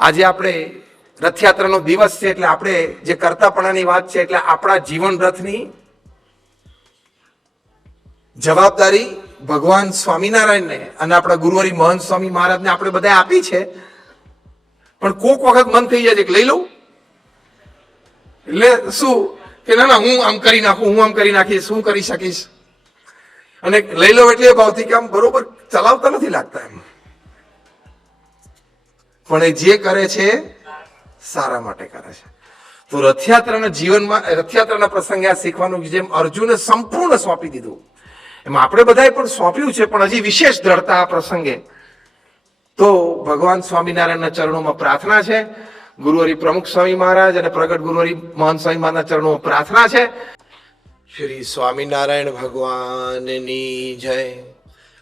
આજે આપણે રથયાત્રાનો દિવસ છે એટલે આપણે જે કરતાપણાની વાત છે એટલે આપણા જીવન રથની જવાબદારી ભગવાન સ્વામિનારાયણને અને આપણા ગુરુવરી મહંત સ્વામી મહારાજને આપણે બધા આપી છે. પણ કોક વખત મન થઈ જાય છે કે લઈ લઉં, એટલે શું કે ના હું આમ કરી નાખું, હું આમ કરી નાખીશ, શું કરી શકીશ, અને લઈ લો એટલે ભાવથી કે આમ બરોબર ચલાવતા નથી લાગતા એમ. પણ એ જે કરે છે સારા માટે કરે છે. તો રથયાત્રાના જીવનમાં, રથયાત્રાના પ્રસંગે આ શીખવાનું, જેમ અર્જુને સંપૂર્ણ સોંપી દીધું એમ આપણે બધાએ પણ સોંપ્યું છે, પણ હજી વિશેષ દ્રઢતા આ પ્રસંગે. તો ભગવાન સ્વામિનારાયણના ચરણોમાં પ્રાર્થના છે, ગુરુવરી પ્રમુખ સ્વામી મહારાજ અને પ્રગટ ગુરુવરી મહંત સ્વામી મહારાજના ચરણોમાં પ્રાર્થના છે. શ્રી સ્વામિનારાયણ ભગવાનની જય,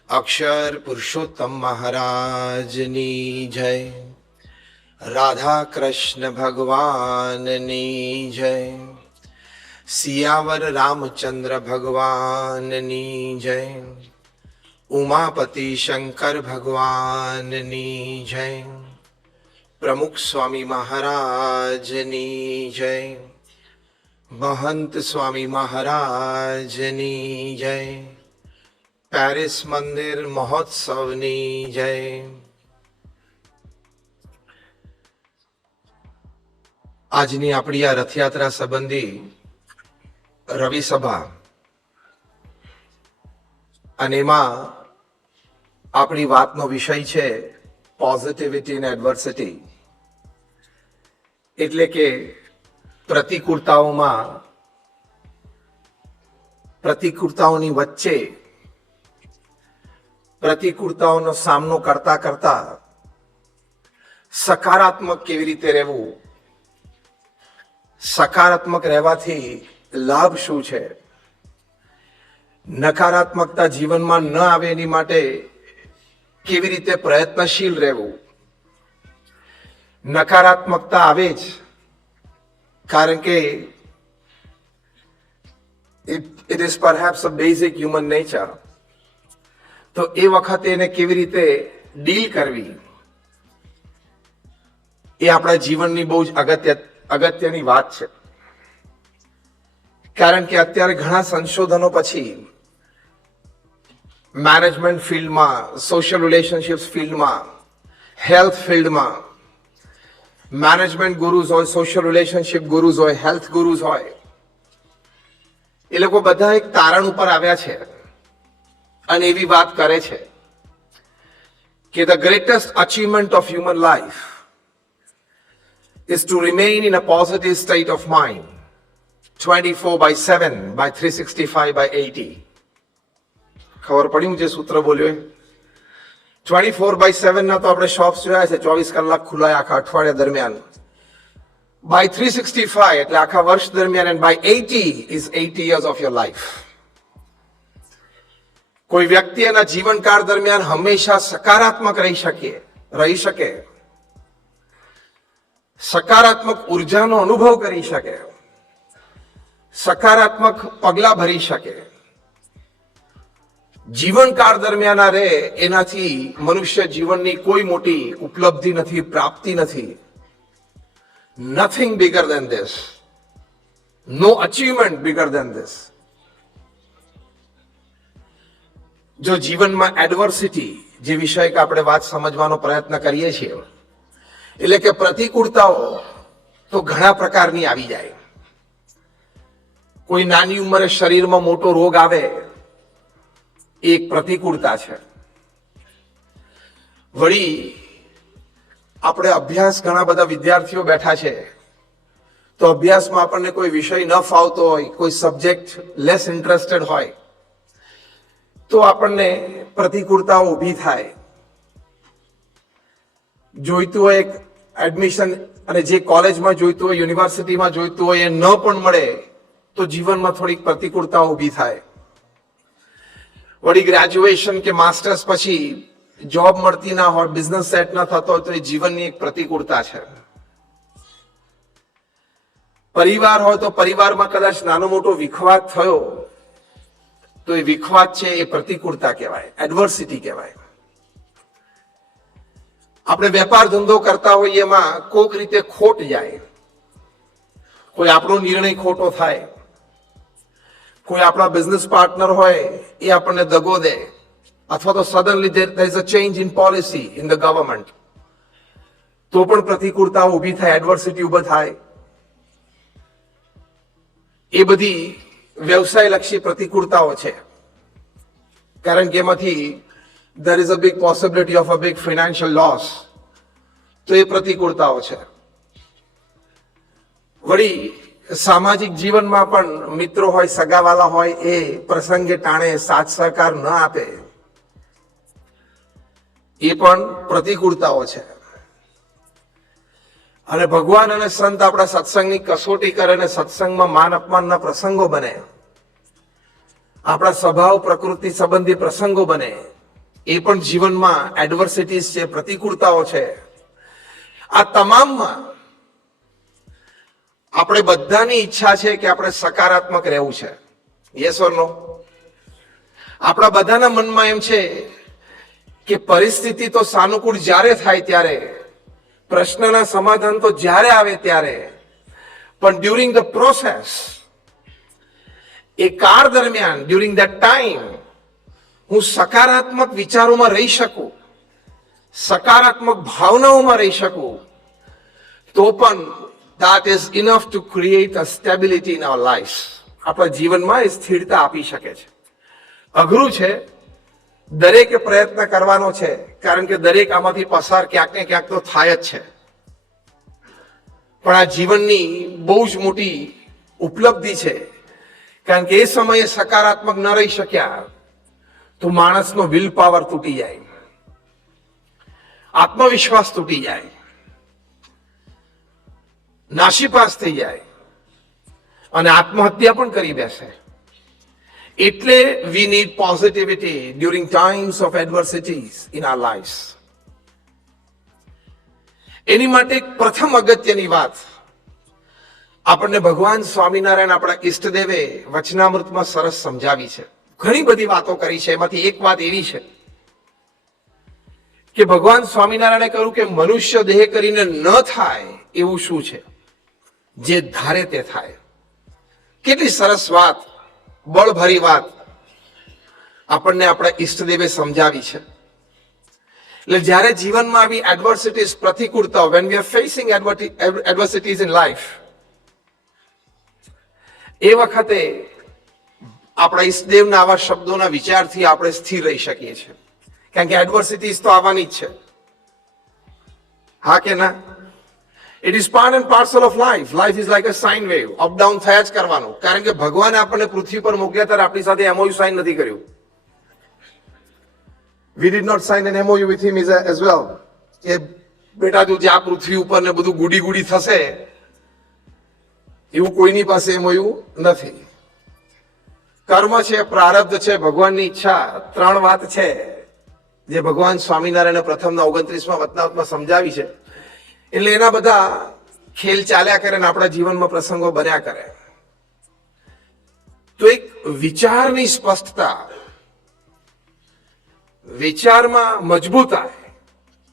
અક્ષર પુરુષોત્તમ મહારાજની જય, રાધા કૃષ્ણ ભગવાનની જય, સિયાવર રામચંદ્ર ભગવાનની જય, ઉમાપતિ શંકર ભગવાનની જય, પ્રમુખ સ્વામી મહારાજની જય, મહંત સ્વામી મહારાજની જય, પેરિસ મંદિર મહોત્સવની જય. આજની આપણી આ રથયાત્રા સંબંધી રવિ સભા, અને એમાં આપણી વાતનો વિષય છે પોઝિટિવિટી અને એડવર્સિટી, એટલે કે પ્રતિકૂળતાઓની વચ્ચે પ્રતિકૂળતાઓનો સામનો કરતા કરતા સકારાત્મક કેવી રીતે રહેવું, સકારાત્મક રહેવાથી લાભ શું છે, નકારાત્મકતા જીવનમાં ન આવે એની માટે કેવી રીતે પ્રયત્નશીલ રહેવું. નકારાત્મકતા આવે જ કારણ કે it is perhaps a basic human nature. તો એ વખતે એને કેવી રીતે ડીલ કરવી એ આપણા જીવનની બહુ જ અગત્યની વાત છે. કારણ કે અત્યારે ઘણા સંશોધનો પછી મેનેજમેન્ટ ફિલ્ડમાં, સોશિયલ રિલેશનશિપ્સ ફિલ્ડમાં, હેલ્થ ફિલ્ડમાં મેનેજમેન્ટ ગુરુઝ હોય, સોશિયલ રિલેશનશિપ ગુરુઝ હોય, હેલ્થ ગુરુઝ હોય, એ લોકો બધા એક તારણ ઉપર આવ્યા છે અને એવી વાત કરે છે કે the greatest achievement of human life is to remain in a positive state of mind 24/7 by 365 by 80. ખબર પડી જે સૂત્ર બોલ્યો? 24/7 ના તો આપણે શોપ્સ જોયા છે, 24 કલાક ખુલ્લા આખા અઠવાડિયા દરમિયાન. by 365 એટલે આખા વર્ષ દરમિયાન, and by 80 is 80 years of your life. કોઈ વ્યક્તિ એના જીવનકાળ દરમિયાન હંમેશા સકારાત્મક રહી શકે, સકારાત્મક ઉર્જાનો અનુભવ કરી શકે, સકારાત્મક પગલા ભરી શકે, જીવનકાળ દરમિયાન આ રહે, એનાથી મનુષ્ય જીવનની કોઈ મોટી ઉપલબ્ધિ નથી, પ્રાપ્તિ નથી. Nothing bigger than this, no achievement bigger than this. જો જીવનમાં એડવર્સિટી, જે વિષય કે આપણે વાત સમજવાનો પ્રયત્ન કરીએ છીએ, એટલે કે પ્રતિકૂળતાઓ તો ઘણા પ્રકારની આવી જાય. કોઈ નાની ઉંમરે શરીરમાં મોટો રોગ આવે, એક પ્રતિકૂળતા છે. વળી આપણે અભ્યાસ, ઘણા બધા વિદ્યાર્થીઓ બેઠા છે, તો અભ્યાસમાં આપણને કોઈ વિષય ન ફાવતો હોય, કોઈ સબ્જેક્ટ લેસ ઇન્ટરેસ્ટેડ હોય, તો આપણને પ્રતિકૂળતાઓ ઊભી થાય. જોઈતું હોય એક એડમિશન, અને જે કોલેજમાં જોઈતું હોય, યુનિવર્સિટીમાં જોઈતું હોય, એ ન પણ મળે તો જીવનમાં થોડીક પ્રતિકૂળતાઓ ઊભી થાય. વળી ગ્રેજ્યુએશન કે માસ્ટર્સ પછી જોબ મળતી ના હોય, બિઝનેસ સેટ ના થતો હોય, તો એ જીવનની એક પ્રતિકૂળતા છે. પરિવાર હોય તો પરિવારમાં કદાચ નાનો મોટો વિખવાદ થયો, તો એ વિખવાદ છે, એ પ્રતિકૂળતા કહેવાય, એડવર્સિટી કહેવાય. આપણે વેપાર ધંધો કરતા હોઈએ એમાં કોઈક રીતે ખોટ જાય, કોઈ આપણો નિર્ણય ખોટો થાય, કોઈ આપણા બિઝનેસ પાર્ટનર હોય એ આપણને દગો દે, અથવા તો suddenly there is a change in policy in the government, તો પણ પ્રતિકૂળતાઓ ઊભી થાય, એડવર્સિટી ઊભા થાય. એ બધી વ્યવસાયલક્ષી પ્રતિકૂળતાઓ છે, કારણ કે એમાંથી there is a big possibility of a big financial loss. તો એ પ્રતિકૂળતાઓ છે. વળી સામાજિક જીવનમાં પણ મિત્રો હોય, સગાવાલા હોય, એ પ્રસંગે ટાણે સાથ સહકાર ન આપે, એ પણ પ્રતિકૂળતાઓ છે. અને ભગવાન અને સંત આપણા સત્સંગની કસોટી કરે અને સત્સંગમાં માન અપમાનના પ્રસંગો બને, આપણા સ્વભાવ પ્રકૃતિ સંબંધી પ્રસંગો બને, એ પણ જીવનમાં એડવર્સિટીઝ છે, પ્રતિકૂળતાઓ છે. આ તમામમાં આપણે બધાની ઈચ્છા છે કે આપણે સકારાત્મક રહેવું છે. યસ ઓર નો? આપણા બધાના મનમાં એમ છે કે પરિસ્થિતિ તો સાનુકૂળ જ્યારે થાય ત્યારે, પ્રશ્નના સમાધાન તો જ્યારે આવે ત્યારે, પણ ડ્યુરિંગ ધ પ્રોસેસ, એ કાળ દરમિયાન, ડ્યુરિંગ ધેટ ટાઈમ, હું સકારાત્મક વિચારોમાં રહી શકું, સકારાત્મક ભાવનાઓમાં રહી શકું, તો પણ that is enough to create a stability in our lives. આપણા જીવનમાં એ સ્થિરતા આપી શકે છે. અઘરું છે, દરેકે પ્રયત્ન કરવાનો છે, કારણ કે દરેક આમાંથી પસાર ક્યાંક ને ક્યાંક તો થાય જ છે. પણ આ જીવનની બહુ જ મોટી ઉપલબ્ધિ છે, કારણ કે એ સમયે સકારાત્મક ન રહી શક્યા તો માણસનો વિલ પાવર તૂટી જાય, આત્મવિશ્વાસ તૂટી જાય, નાસીપાસ થઈ જાય અને આત્મહત્યા પણ કરી બેસે. એટલે we need positivity during times of adversities in our lives. એની માટે પ્રથમ અગત્યની વાત આપણને ભગવાન સ્વામિનારાયણ આપણા ઈષ્ટદેવે વચનામૃતમાં સરસ સમજાવી છે. ઘણી બધી વાતો કરી છે, એમાંથી એક વાત એવી છે કે ભગવાન સ્વામિનારાયણે કહ્યું કે મનુષ્ય દેહ કરીને ન થાય એવું શું છે, જે ધારે તે થાય. કેટલી સરસ વાત, બળભરી વાત આપણને આપણા ઈષ્ટદેવે સમજાવી છે. એટલે જ્યારે જીવનમાં આવી એડવર્સિટીઝ, પ્રતિકૂળતાઓ, when we are facing adversities in life, એ વખતે આપણા ઈષ્ટદેવના આવા શબ્દોના વિચારથી આપણે સ્થિર રહી શકીએ છીએ, કારણ કે એડવર્સિટીઝ તો આવવાની જ છે. હા કે ના? It is part and parcel of life. Life is like a sine wave, up down થયા જ કરવાનું. કારણ કે ભગવાને આપણને પૃથ્વી પર મોકલ્યા ત્યારે આપણી સાથે એમઓયુ સાઇન નથી કર્યું. We did not sign an MOU with him as well. કે બેટા તું જ્યાં પૃથ્વી ઉપર ને બધું ગુડી ગુડી થશે, એવું કોઈની પાસે MOU નથી. કર્મ છે, પ્રારબ્ધ છે, ભગવાનની ઈચ્છા, ત્રણ વાત છે જે ભગવાન સ્વામિનારાયણે પ્રથમના 29મા વચનામૃતમાં સમજાવી છે. એટલે એના બધા ખેલ ચાલ્યા કરે ને આપણા જીવનમાં પ્રસંગો બન્યા કરે. તો એક વિચારની સ્પષ્ટતા, વિચારમાં મજબૂતાઈ,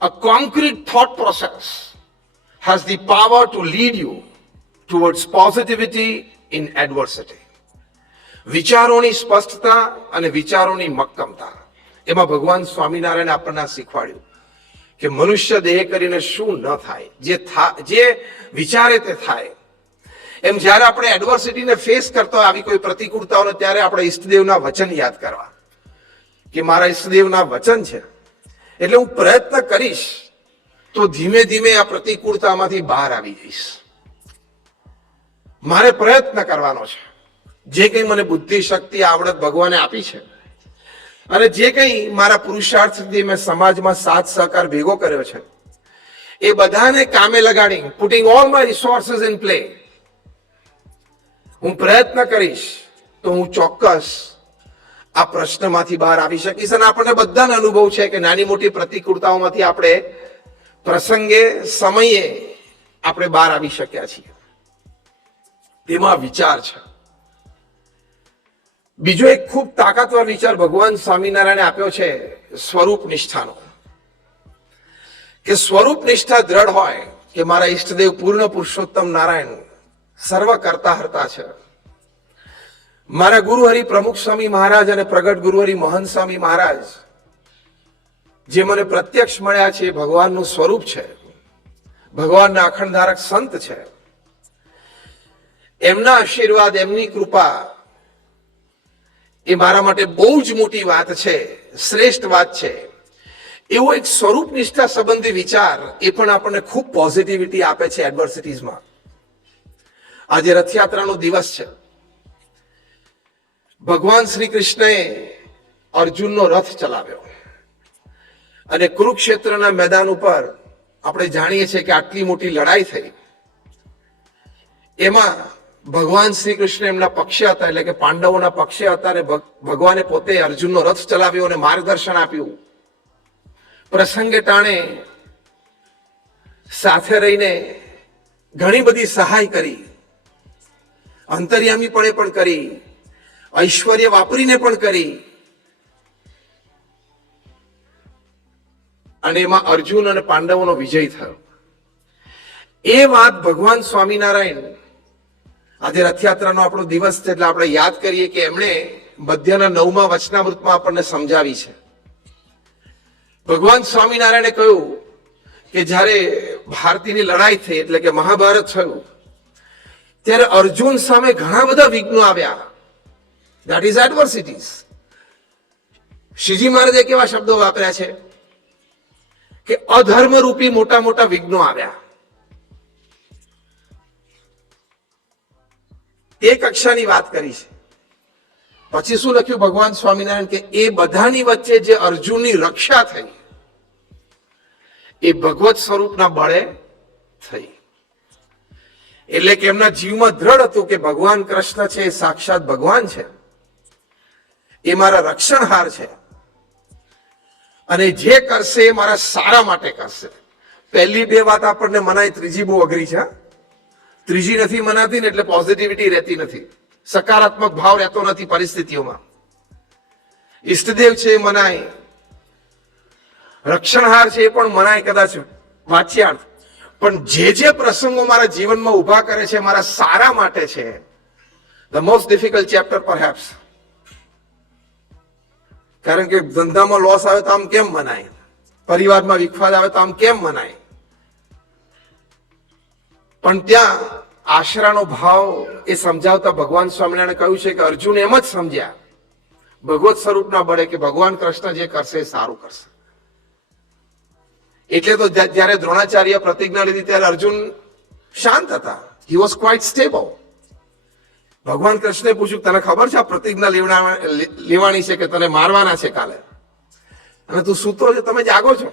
a concrete thought process has the power to lead you towards positivity in adversity. વિચારોની સ્પષ્ટતા અને વિચારોની મક્કમતા, એમાં ભગવાન સ્વામિનારાયણે આપણને શીખવાડ્યું કે મનુષ્ય દેહ કરીને શું ન થાય, જે વિચારે તે થાય. એમ જ્યારે આપણે એડવર્સિટીને ફેસ કરતા હોય, આવી કોઈ પ્રતિકૂળતાઓને, ત્યારે આપણે ઈષ્ટદેવના વચન યાદ કરવા કે મારા ઈષ્ટદેવના વચન છે, એટલે હું પ્રયત્ન કરીશ તો ધીમે ધીમે આ પ્રતિકૂળતામાંથી બહાર આવી જઈશ. મારે પ્રયત્ન કરવાનો છે. જે કંઈ મને બુદ્ધિ, શક્તિ, આવડત ભગવાને આપી છે, અને જે કંઈ મારા પુરુષાર્થથી મેં સમાજમાં સાથ સહકાર ભેગો કર્યો છે, એ બધાને કામે લગાડી, putting all my resources in play, હું પ્રયત્ન કરીશ તો હું ચોક્કસ આ પ્રશ્નમાંથી બહાર આવી શકીશ. અને આપણને બધાને અનુભવ છે કે નાની મોટી પ્રતિકૂળતાઓમાંથી આપણે પ્રસંગે, સમયે આપણે બહાર આવી શક્યા છીએ. તેમાં વિચાર છે. બીજો એક ખૂબ તાકાતવર વિચાર ભગવાન સ્વામિનારાયણે આપ્યો છે, સ્વરૂપ નિષ્ઠાનો. કે સ્વરૂપ નિષ્ઠા દ્રઢ હોય કે મારા ઈષ્ટદેવ પૂર્ણ પુરુષોત્તમ નારાયણ સર્વ કરતા હરતા છે. મારા ગુરુહરિ પ્રમુખ સ્વામી મહારાજ અને પ્રગટ ગુરુહરિ મહંત સ્વામી મહારાજ જે મને પ્રત્યક્ષ મળ્યા છે, ભગવાનનું સ્વરૂપ છે, ભગવાનના અખંડધારક સંત છે. એમના આશીર્વાદ, એમની કૃપા એ મારા માટે બહુ જ મોટી વાત છે, શ્રેષ્ઠ વાત છે. એવો એક સ્વરૂપ નિષ્ઠા સંબંધી વિચાર એ પણ આપણને ખૂબ પોઝિટિવિટી આપે છે એડવર્સિટીઝમાં. આજે રથયાત્રાનો દિવસ છે. ભગવાન શ્રી કૃષ્ણએ અર્જુનનો રથ ચલાવ્યો અને કુરુક્ષેત્રના મેદાન ઉપર આપણે જાણીએ છીએ કે આટલી મોટી લડાઈ થઈ. એમાં ભગવાન શ્રી કૃષ્ણ એમના પક્ષે હતા, એટલે કે પાંડવોના પક્ષે હતા, અને ભગવાને પોતે અર્જુનનો રથ ચલાવ્યો અને માર્ગદર્શન આપ્યું. પ્રસંગે ટાણે સાથે રહીને ઘણી બધી સહાય કરી, અંતર્યામીપણે પણ કરી, ઐશ્વર્ય વાપરીને પણ કરી. અને એમાં અર્જુન અને પાંડવોનો વિજય થયો. એ વાત ભગવાન સ્વામિનારાયણ આજે રથયાત્રાનો આપણો દિવસ છે એટલે આપણે યાદ કરીએ કે એમણે મધ્યના 9મા વચનામૃતમાં આપણને સમજાવી છે. ભગવાન સ્વામિનારાયણે કહ્યું કે જ્યારે ભારતીની લડાઈ થઈ એટલે કે મહાભારત થયું ત્યારે અર્જુન સામે ઘણા બધા વિઘ્નો આવ્યા. That is એડવર્સિટીઝ. શ્રીજી મહારાજે કેવા શબ્દો વાપર્યા છે કે અધર્મ રૂપી મોટા મોટા વિઘ્નો આવ્યા. એ કક્ષાની વાત કરી છે. પછી શું લખ્યું ભગવાન સ્વામિનારાયણ કે એ બધાની વચ્ચે જે અર્જુનની રક્ષા થઈ એ ભગવત સ્વરૂપના બળે થઈ. એટલે કે એમના જીવમાં દ્રઢ હતું કે ભગવાન કૃષ્ણ છે એ સાક્ષાત ભગવાન છે, એ મારા રક્ષણહાર છે અને જે કરશે એ મારા સારા માટે કરશે. પહેલી બે વાત આપણને મનાય, ત્રીજી બહુ અઘરી છે. ત્રીજી નથી મનાતી ને એટલે પોઝિટિવિટી રહેતી નથી, સકારાત્મક ભાવ રહેતો નથી પરિસ્થિતિઓમાં. ઈષ્ટદેવ છે એ મનાય, રક્ષણહાર છે એ પણ મનાય કદાચ વાચ્યાર્થ, પણ જે પ્રસંગો મારા જીવનમાં ઉભા કરે છે મારા સારા માટે છે. The most difficult chapter perhaps. કારણ કે ધંધામાં લોસ આવે તો આમ કેમ મનાય, પરિવારમાં વિખવાદ આવે તો આમ કેમ મનાય, પણ ત્યાં આશરાનો ભાવ એ સમજાવતા ભગવાન સ્વામિનારાયણે કહ્યું છે કે અર્જુન એમ જ સમજ્યા ભગવત સ્વરૂપના બળે કે ભગવાન કૃષ્ણ જે કરશે એ સારું કરશે. એટલે તો જ્યારે દ્રોણાચાર્ય પ્રતિજ્ઞા લીધી ત્યારે અર્જુન શાંત હતા. He was quite stable. ભગવાન કૃષ્ણે પૂછ્યું તને ખબર છે આ પ્રતિજ્ઞા લેવાની છે કે તને મારવાના છે કાલે, અને તું સૂતો છે, તમે જાગો છો.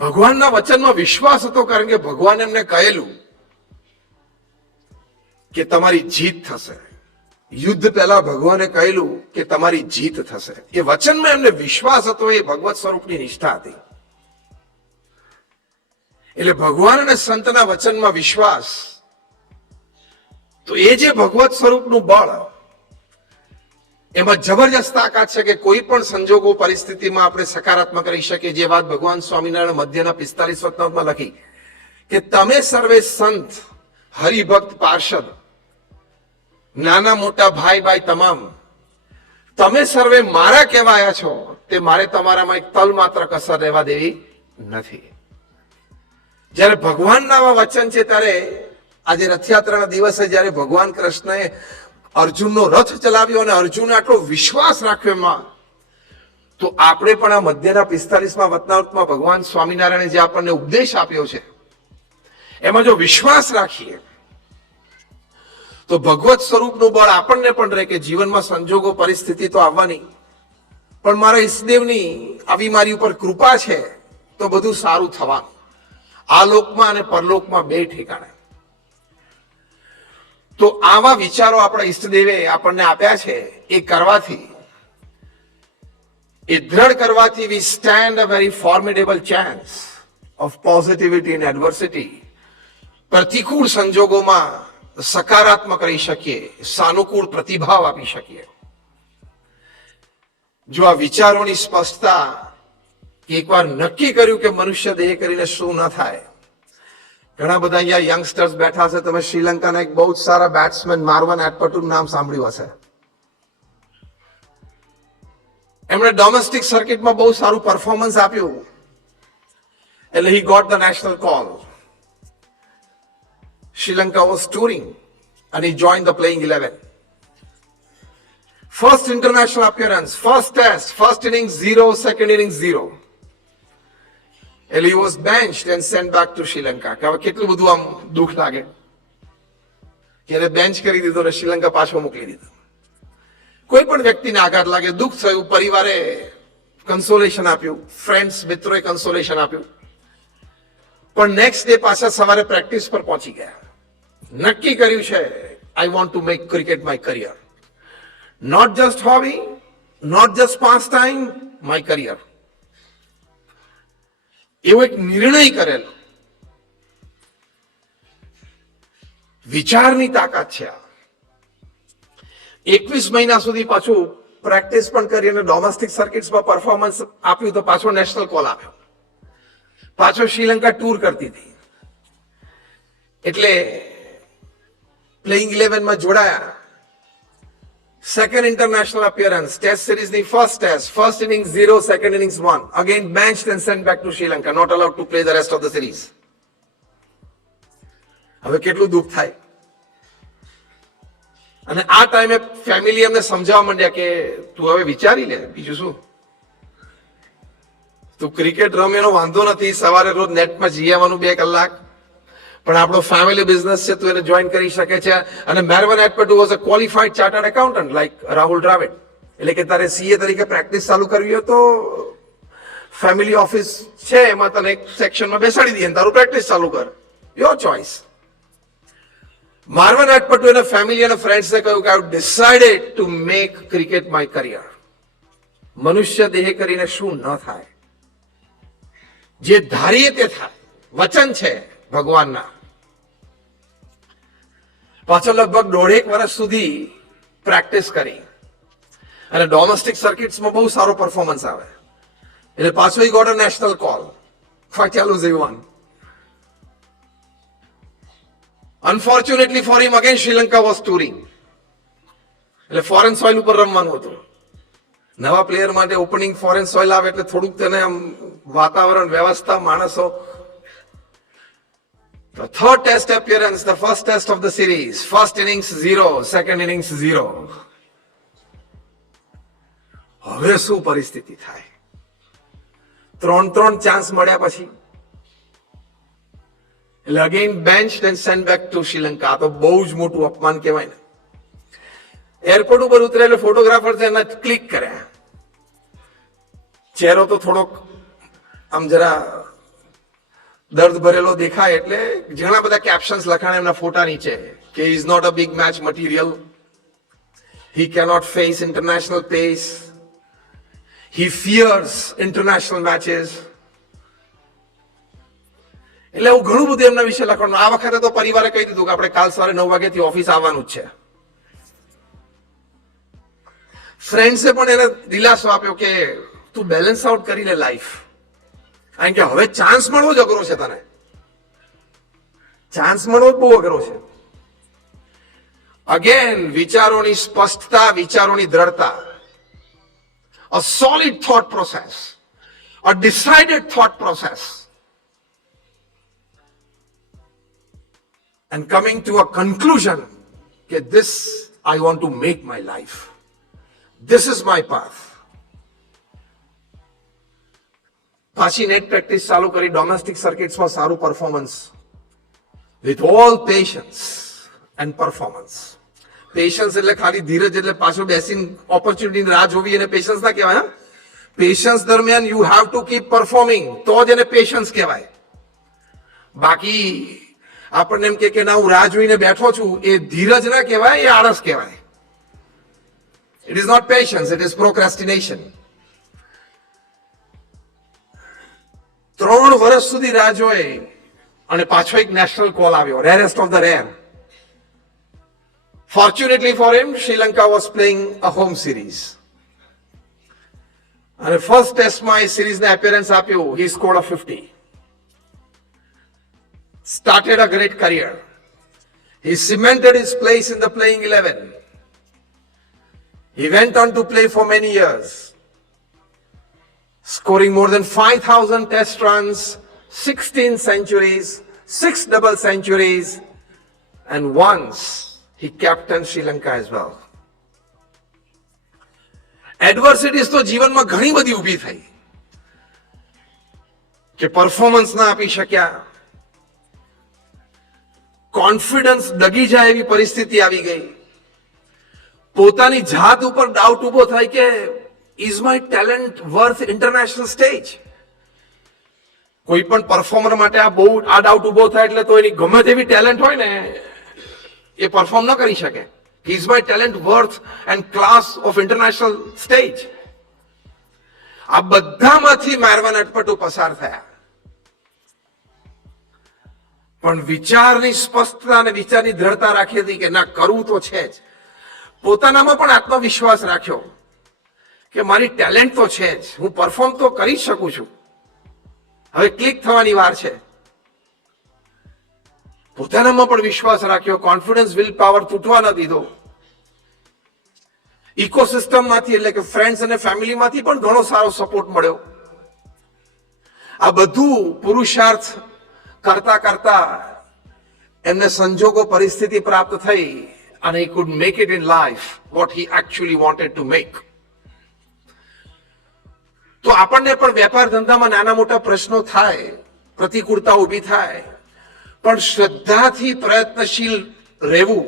ભગવાનના વચનમાં વિશ્વાસ હતો, કારણ કે ભગવાન એમને કહેલું કે તમારી જીત થશે. યુદ્ધ પહેલા ભગવાને કહેલું કે તમારી જીત થશે. એ વચનમાં એમને વિશ્વાસ હતો, એ ભગવત સ્વરૂપની નિષ્ઠા હતી. એટલે ભગવાન અને સંતના વચનમાં વિશ્વાસ, તો એ જે ભગવત સ્વરૂપનું બળ, એમાં જબરજસ્ત તાકાત છે કે કોઈ પણ સંજોગો પરિસ્થિતિમાં આપણે સકારાત્મક રહી શકીએ. જે વાત ભગવાન સ્વામિનારાયણ મધ્યના 45 વચનામૃતમાં લખી કે તમે સર્વે સંત, હરિભક્ત, પાર્ષદ, નાના મોટા ભાઈ ભાઈ તમામ, તમે સર્વે મારા કહેવાયા છો, તે મારે તમારામાં એક તલ માત્ર કસર રહેવા દેવી નથી. જ્યારે ભગવાનના આવા વચન છે ત્યારે આજે રથયાત્રાના દિવસે જ્યારે ભગવાન કૃષ્ણએ અર્જુનનો રથ ચલાવ્યો અને અર્જુને આટલો વિશ્વાસ રાખ્યો એમાં, તો આપણે પણ આ મધ્યના 45મા વચનામૃતમાં ભગવાન સ્વામિનારાયણે જે આપણને ઉપદેશ આપ્યો છે એમાં જો વિશ્વાસ રાખીએ તો ભગવત સ્વરૂપનું બળ આપણને પણ રહે કે જીવનમાં સંજોગો પરિસ્થિતિ તો આવવાની, પણ મારા ઈષ્ટદેવની આવી મારી ઉપર કૃપા છે તો બધું સારું થવાનું, આ લોકમાં અને પરલોકમાં બે ઠેકાણે. તો આવા વિચારો આપણા ઈષ્ટદેવે આપણને આપ્યા છે. એ કરવાથી, એ દ્રઢ કરવાથી we stand a very formidable chance of positivity in adversity. પ્રતિકૂળ સંજોગોમાં સકારાત્મક રહી શકીએ, સાનુકૂળ પ્રતિભાવ આપી શકીએ. જો આ વિચારોની સ્પષ્ટતા એકવાર નક્કી કર્યું કે મનુષ્ય દેહ કરીને શું ન થાય. ઘણા બધા અહીંયા યંગસ્ટર્સ બેઠા છે, તમે શ્રીલંકાના એક બહુ જ સારા બેટ્સમેન માર્વન એટપટુનું નામ સાંભળ્યું હશે. એમણે ડોમેસ્ટિક સર્કિટમાં બહુ સારું પરફોર્મન્સ આપ્યું, એટલે he got the national call. Sri Lanka was touring and he joined the playing 11. First international appearance, first test, first innings 0, second innings 0. And he was benched and sent back to Sri Lanka. કે હવે કેટલું બધું આમ દુઃખ લાગે કે એને bench કરી દીધો ને શ્રીલંકા પાછો મોકલી દીધો. કોઈ પણ વ્યક્તિને આઘાત લાગે, દુઃખ થયું, પરિવારે કન્સોલેશન આપ્યું, ફ્રેન્ડ્સ મિત્રોએ કન્સોલેશન આપ્યું, પણ નેક્સ્ટ ડે પાછા સવારે પ્રેક્ટિસ પર પહોંચી ગયા. નક્કી કર્યું છે, I want to make cricket my career. Not just hobby, not just pass time, my career. એવો એક નિર્ણય કરેલો. વિચારની તાકાત છે આ. 21 મહિના સુધી પાછું પ્રેક્ટિસ પણ કરી અને ડોમેસ્ટિક સર્કિટ્સમાં પરફોર્મન્સ આપ્યું તો પાછો નેશનલ કોલ આપ્યો. પાછો શ્રીલંકા ટૂર કરતી હતી, એટલે પ્લેઇંગ 11 માં જોડાયા. સેકન્ડ ઇન્ટરનેશનલ અપિયરન્સ, ટેસ્ટ સિરીઝની first test, first innings 0, second innings 1. Again benched and sent back to Sri Lanka, not allowed to play the rest of the series. હવે કેટલું દુઃખ થાય. અને આ ટાઈમે ફેમિલી એમને સમજાવવા માંડ્યા કે તું હવે વિચારી લે, બીજું શું, તું ક્રિકેટ રમેનો વાંધો નથી, સવારે રોજ નેટમાં જઈ આવવાનું 2 કલાક, પણ આપણો ફેમિલી બિઝનેસ છે, તું એને જોઈન કરી શકે છે. અને Marvan Atapattu was a qualified chartered accountant like Rahul Dravid. એટલે કે તારે સીએ તરીકે પ્રેક્ટિસ ચાલુ કરવી હોય તો ફેમિલી ઓફિસ છે, એમાં તને એક સેક્શનમાં બેસાડી દઈએ, તારું પ્રેક્ટિસ ચાલુ કર, યોર ચોઇસ. માર્વન એટપટુ એના ફેમિલી અને ફ્રેન્ડ્સને કહ્યું કે I have decided to make cricket my career. મનુષ્ય દેહ કરીને શું ન થાય, જે ધારીએ તે થાય, વચન છે ભગવાનના. પાછળ લગભગ 1.5 વર્ષ સુધી પ્રેક્ટિસ કરી અને ડોમેસ્ટિક સર્કિટ્સમાં બહુ સારો પરફોર્મન્સ આવે, એટલે પાછો ઈ ગોટ અ નેશનલ કોલ. ચાલુ જીવન. Unfortunately for him again Sri Lanka was touring, એટલે ફોરેન સોઇલ ઉપર રમવાનું હતું. નવા પ્લેયર માટે ઓપનિંગ ફોરેન સોઇલ આવે એટલે થોડુંક તેને આમ વાતાવરણ, વ્યવસ્થા, માણસો. The third test appearance, the first test of the series, first innings 0, second innings 0. હવે શું પરિસ્થિતિ થાય? 3 ચાન્સ મળ્યા પછી એટલે again benched and sent back to Sri Lanka. આ તો બહુ જ મોટું અપમાન કહેવાય ને. એરપોર્ટ ઉપર ઉતરે એટલે ફોટોગ્રાફર એને ક્લિક કર્યા. ચહેરો તો થોડોક આમ જરા દર્દ ભરેલો દેખાય, એટલે ઘણા બધા કેપ્શન્સ લખાણા એમના ફોટા નીચે કે is not a big match material, he cannot face international pace, he fears international matches. એટલે એવું ઘણું બધું એમના વિશે લખવાનું. આ વખતે તો પરિવારે કહી દીધું કે આપણે કાલ સવારે 9 વાગ્યાથી ઓફિસ આવવાનું જ છે. ફ્રેન્ડ્સે પણ એને દિલાસો આપ્યો કે તું બેલેન્સ આઉટ કરી લે લાઈફ, કારણ કે હવે ચાન્સ મળવો જ અઘરો છે. તને ચાન્સ મળવો જ બહુ અઘરો છે. અગેન વિચારોની સ્પષ્ટતા, વિચારોની દ્રઢતા, a solid thought process, a decided thought process, and coming to a conclusion that this I want to make my life, this is my path. પાછી નેટ પ્રેક્ટિસ ચાલુ કરી, ડોમેસ્ટિક સર્કિટ્સમાં સારું performance, with all patience and performance. Patience એટલે ખાલી ધીરજ, એટલે પાછો બેસીને opportunity રાહ જોવી એને પેશન્સ ના કહેવાય. પેશન્સ દરમિયાન you have to keep performing, તો જ એને પેશન્સ કહેવાય. બાકી આપણને એમ કે ના હું રાહ જોઈને બેઠો છું, એ ધીરજ ના કહેવાય, એ આળસ કહેવાય. It is not patience, it is procrastination. 3 વર્ષ સુધી રાહ જોઈ અને પાછો એક નેશનલ કોલ આવ્યો, rarest of the rare. Fortunately for him, Sri Lanka was playing a home series. અને ફર્સ્ટ ટેસ્ટમાં એ સિરીઝને એપિયરન્સ આપ્યું. હી scored a 50. Started a great career. He cemented his place in the playing 11. He went on to play for many years, scoring more than 5,000 test runs, 16 centuries, 6 double centuries, and once he captained Sri Lanka as well. એડવર્સિટીઝ તો જીવનમાં ઘણી બધી ઊભી થઈ કે performance ના આપી શક્યા, કોન્ફિડન્સ ડગી જાય એવી પરિસ્થિતિ આવી ગઈ, પોતાની જાત ઉપર ડાઉટ ઉભો થાય કે is my talent worth international stage. કોઈ પણ પરફોર્મર માટે આ ડાઉટ ઉભો થાય એટલે તો એની ગમે તેવી ટેલેન્ટ હોય ને એ પરફોર્મ ન કરી શકે. Is my talent worth and class of international stage. આ બધામાંથી મારવાના અટપટો પસાર થયા, પણ વિચારની સ્પષ્ટતા અને વિચારની દ્રઢતા રાખી હતી કે ના, કરવું તો છે જ. પોતાનામાં પણ આત્મવિશ્વાસ રાખ્યો કે મારી ટેલેન્ટ તો છે જ, હું પરફોર્મ તો કરી શકું છું, હવે ક્લિક થવાની વાર છે. પોતાનામાં પણ વિશ્વાસ રાખ્યો, કોન્ફિડન્સ, વિલ પાવર તૂટવા ન દીધો. ઇકોસિસ્ટમમાંથી એટલે કે ફ્રેન્ડ્સ અને ફેમિલીમાંથી પણ ઘણો સારો સપોર્ટ મળ્યો. આ બધું પુરુષાર્થ કરતા કરતા એમને સંજોગો, પરિસ્થિતિ પ્રાપ્ત થઈ અને he could make it in life what he actually wanted to make. તો આપણને પણ વેપાર ધંધામાં નાના મોટા પ્રશ્નો થાય, પ્રતિકૂળતા ઊભી થાય, પણ શ્રદ્ધાથી પ્રયત્નશીલ રહેવું,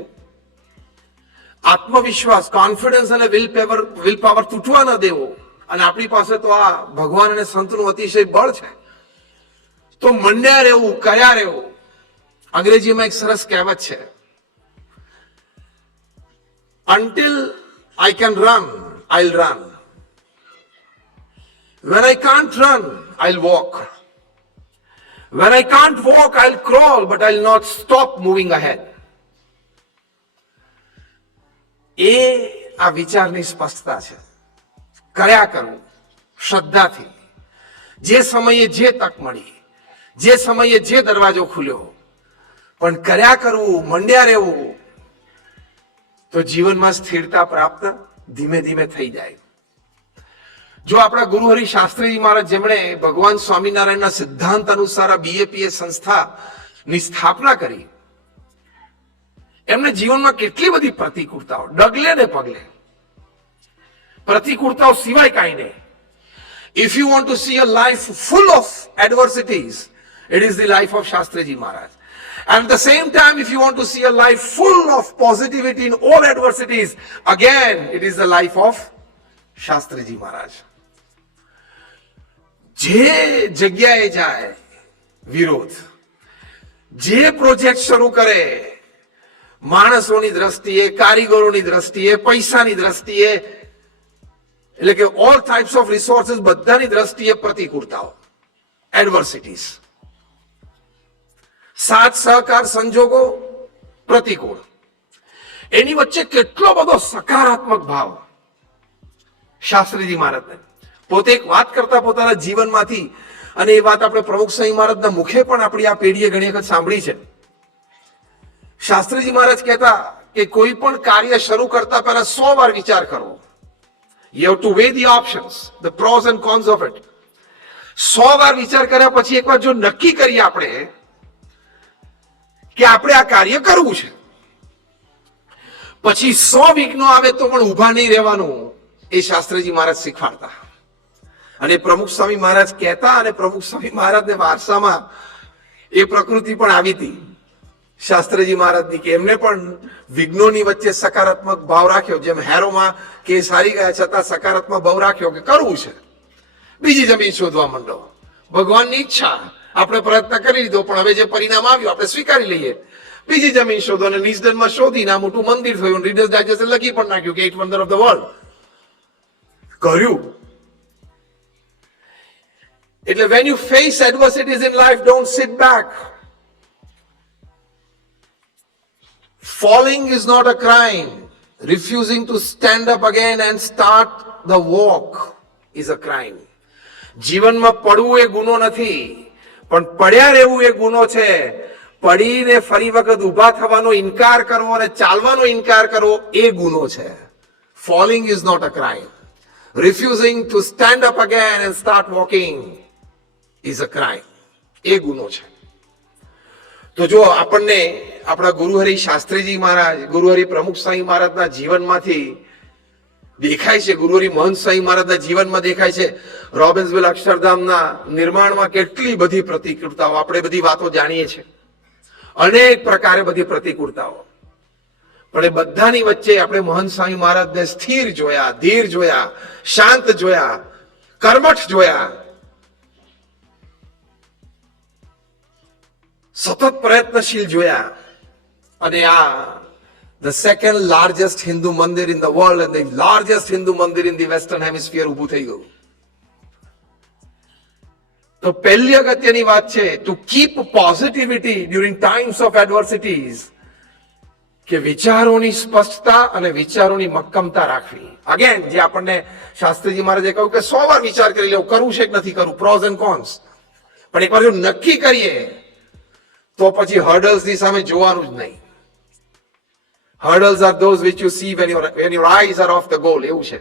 આત્મવિશ્વાસ, કોન્ફિડન્સ અને વિલ પાવર તૂટવા ન દેવો. અને આપણી પાસે તો આ ભગવાન અને સંતનું અતિશય બળ છે. તો મંડ્યા રહેવું, કર્યા રહેવું. અંગ્રેજીમાં એક સરસ કહેવત છે, until I can run, I'll run. When I can't run, I'll walk. When I can't walk, I'll crawl, but I'll not stop moving ahead. એ આ વિચારની સ્પષ્ટતા છે. કર્યા કરવું શ્રદ્ધાથી. જે સમયે જે તક મળી, જે સમયે જે દરવાજો ખુલ્યો, પણ કર્યા કરવું, મંડ્યા રહેવું, તો જીવનમાં સ્થિરતા પ્રાપ્ત ધીમે ધીમે થઈ જાય. જો આપણા ગુરુ હરિ શાસ્ત્રીજી મહારાજ, જેમણે ભગવાન સ્વામિનારાયણના સિદ્ધાંત અનુસાર આ BAPS સંસ્થાની સ્થાપના કરી, એમને જીવનમાં કેટલી બધી પ્રતિકૂળતાઓ, ડગલે ને પગલે પ્રતિકૂળતાઓ સિવાય કાંઈ નહીં. If you want to see a life full of adversities, it is the life of Shastriji Maharaj. And at the same time, if you want to see a life full of positivity in all adversities, again, it is the life of Shastriji Maharaj. જે જગ્યાએ જાય વિરોધ, જે project શરૂ કરે, માણસોની દ્રષ્ટિએ, કારીગરોની દ્રષ્ટિએ, પૈસાની દ્રષ્ટિએ, એટલે કે ઓલ ટાઈપ્સ ઓફ રિસોર્સિસ, બધાની દ્રષ્ટિએ પ્રતિકૂળતાઓ, એડવર્સિટીઝ. સાથ સહકાર, સંજોગો પ્રતિકૂળ, એની વચ્ચે કેટલો બધો સકારાત્મક ભાવ. શાસ્ત્રીજી મહારાજને પોતે એક વાત કરતા પોતાના જીવનમાંથી, અને એ વાત આપણે પ્રમુખ સ્વામી મહારાજના મુખે પણ આપણી આ પેઢીએ ઘણી વખત સાંભળી છે. શાસ્ત્રીજી મહારાજ કહેતા કે કોઈ પણ કાર્ય શરૂ કરતા પહેલા 100 વાર વિચાર કરવો. You have to weigh the options, the pros and cons of it. 100 વાર વિચાર કર્યા પછી એકવાર જો નક્કી કરીએ આપણે કે આપણે આ કાર્ય કરવું છે, પછી 100 વિઘ્નો આવે તો પણ ઊભા નહીં રહેવાનું, એ શાસ્ત્રીજી મહારાજ શીખવાડતા. અને પ્રમુખ સ્વામી મહારાજ કહેતા, અને પ્રમુખ સ્વામી મહારાજને વારસામાં એ પ્રકૃતિ પણ આવી હતી શાસ્ત્રીજી મહારાજની, કે એમને પણ વિઘ્નોની વચ્ચે સકારાત્મક ભાવ રાખ્યો. જેમ હેરોમાં કેસ હારી ગયા છતાં સકારાત્મક ભાવ રાખ્યો કે કરવું છે, બીજી જમીન શોધવા માંડો. ભગવાનની ઈચ્છા, આપણે પ્રયત્ન કરી લીધો, પણ હવે જે પરિણામ આવ્યું આપણે સ્વીકારી લઈએ, બીજી જમીન શોધો. અને નિઝડનમાં શોધીને આ મોટું મંદિર થયું, રીડર્સ ડાયજેસ્ટ લખી પણ નાખ્યું કે 8 વન્ડર ઓફ ધ વર્લ્ડ કર્યું. એટલે when you face adversities in life, don't sit back. Falling is not a crime. Refusing to stand up again and start the walk is a crime. જીવનમાં પડવું એ ગુનો નથી, પણ પડ્યા રહેવું એ ગુનો છે. પડીને ફરી વખત ઊભા થવાનો ઇનકાર કરવો અને ચાલવાનો ઇનકાર કરવો એ ગુનો છે. Falling is not a crime. Refusing to stand up again and start walking is a crime. એ ગુનો છે. તો જો આપણને આપણા ગુરુહરિ શાસ્ત્રીજી મહારાજ, ગુરુહરિ પ્રમુખ સ્વામી મહારાજના જીવનમાંથી દેખાય છે, ગુરુહરિ મહંત સ્વામી મહારાજના જીવનમાં દેખાય છે, રોબિન્સવિલ અક્ષરધામના નિર્માણમાં કેટલી બધી પ્રતિકૂળતાઓ, આપણે બધી વાતો જાણીએ છીએ, અનેક પ્રકારે બધી પ્રતિકૂળતાઓ. પણ એ બધાની વચ્ચે આપણે મહંત સ્વામી મહારાજને સ્થિર જોયા, ધીર જોયા, શાંત જોયા, કર્મઠ જોયા, સતત પ્રયત્નશીલ જોયા. અને આ the second largest Hindu મંદિર in the world and the largest Hindu મંદિર in the western hemisphere ઊભું થઈ ગયું. તો પહેલી અગત્યની વાત છે to keep positivity during times of adversities, કે વિચારોની સ્પષ્ટતા અને વિચારોની મક્કમતા રાખવી. અગેન જે આપણને શાસ્ત્રીજી મહારાજે કહ્યું કે 100 વાર વિચાર કરી લેવું, કરવું છે કે નથી કરવું, પ્રોઝ એન્ડ કોન્સ. પણ એકવાર જો નક્કી કરીએ તો પછી હર્ડલ્સ ની સામે જોવાનું જ નહીં. Hurdles are those which you see when your eyes are off the goal. એવું છે.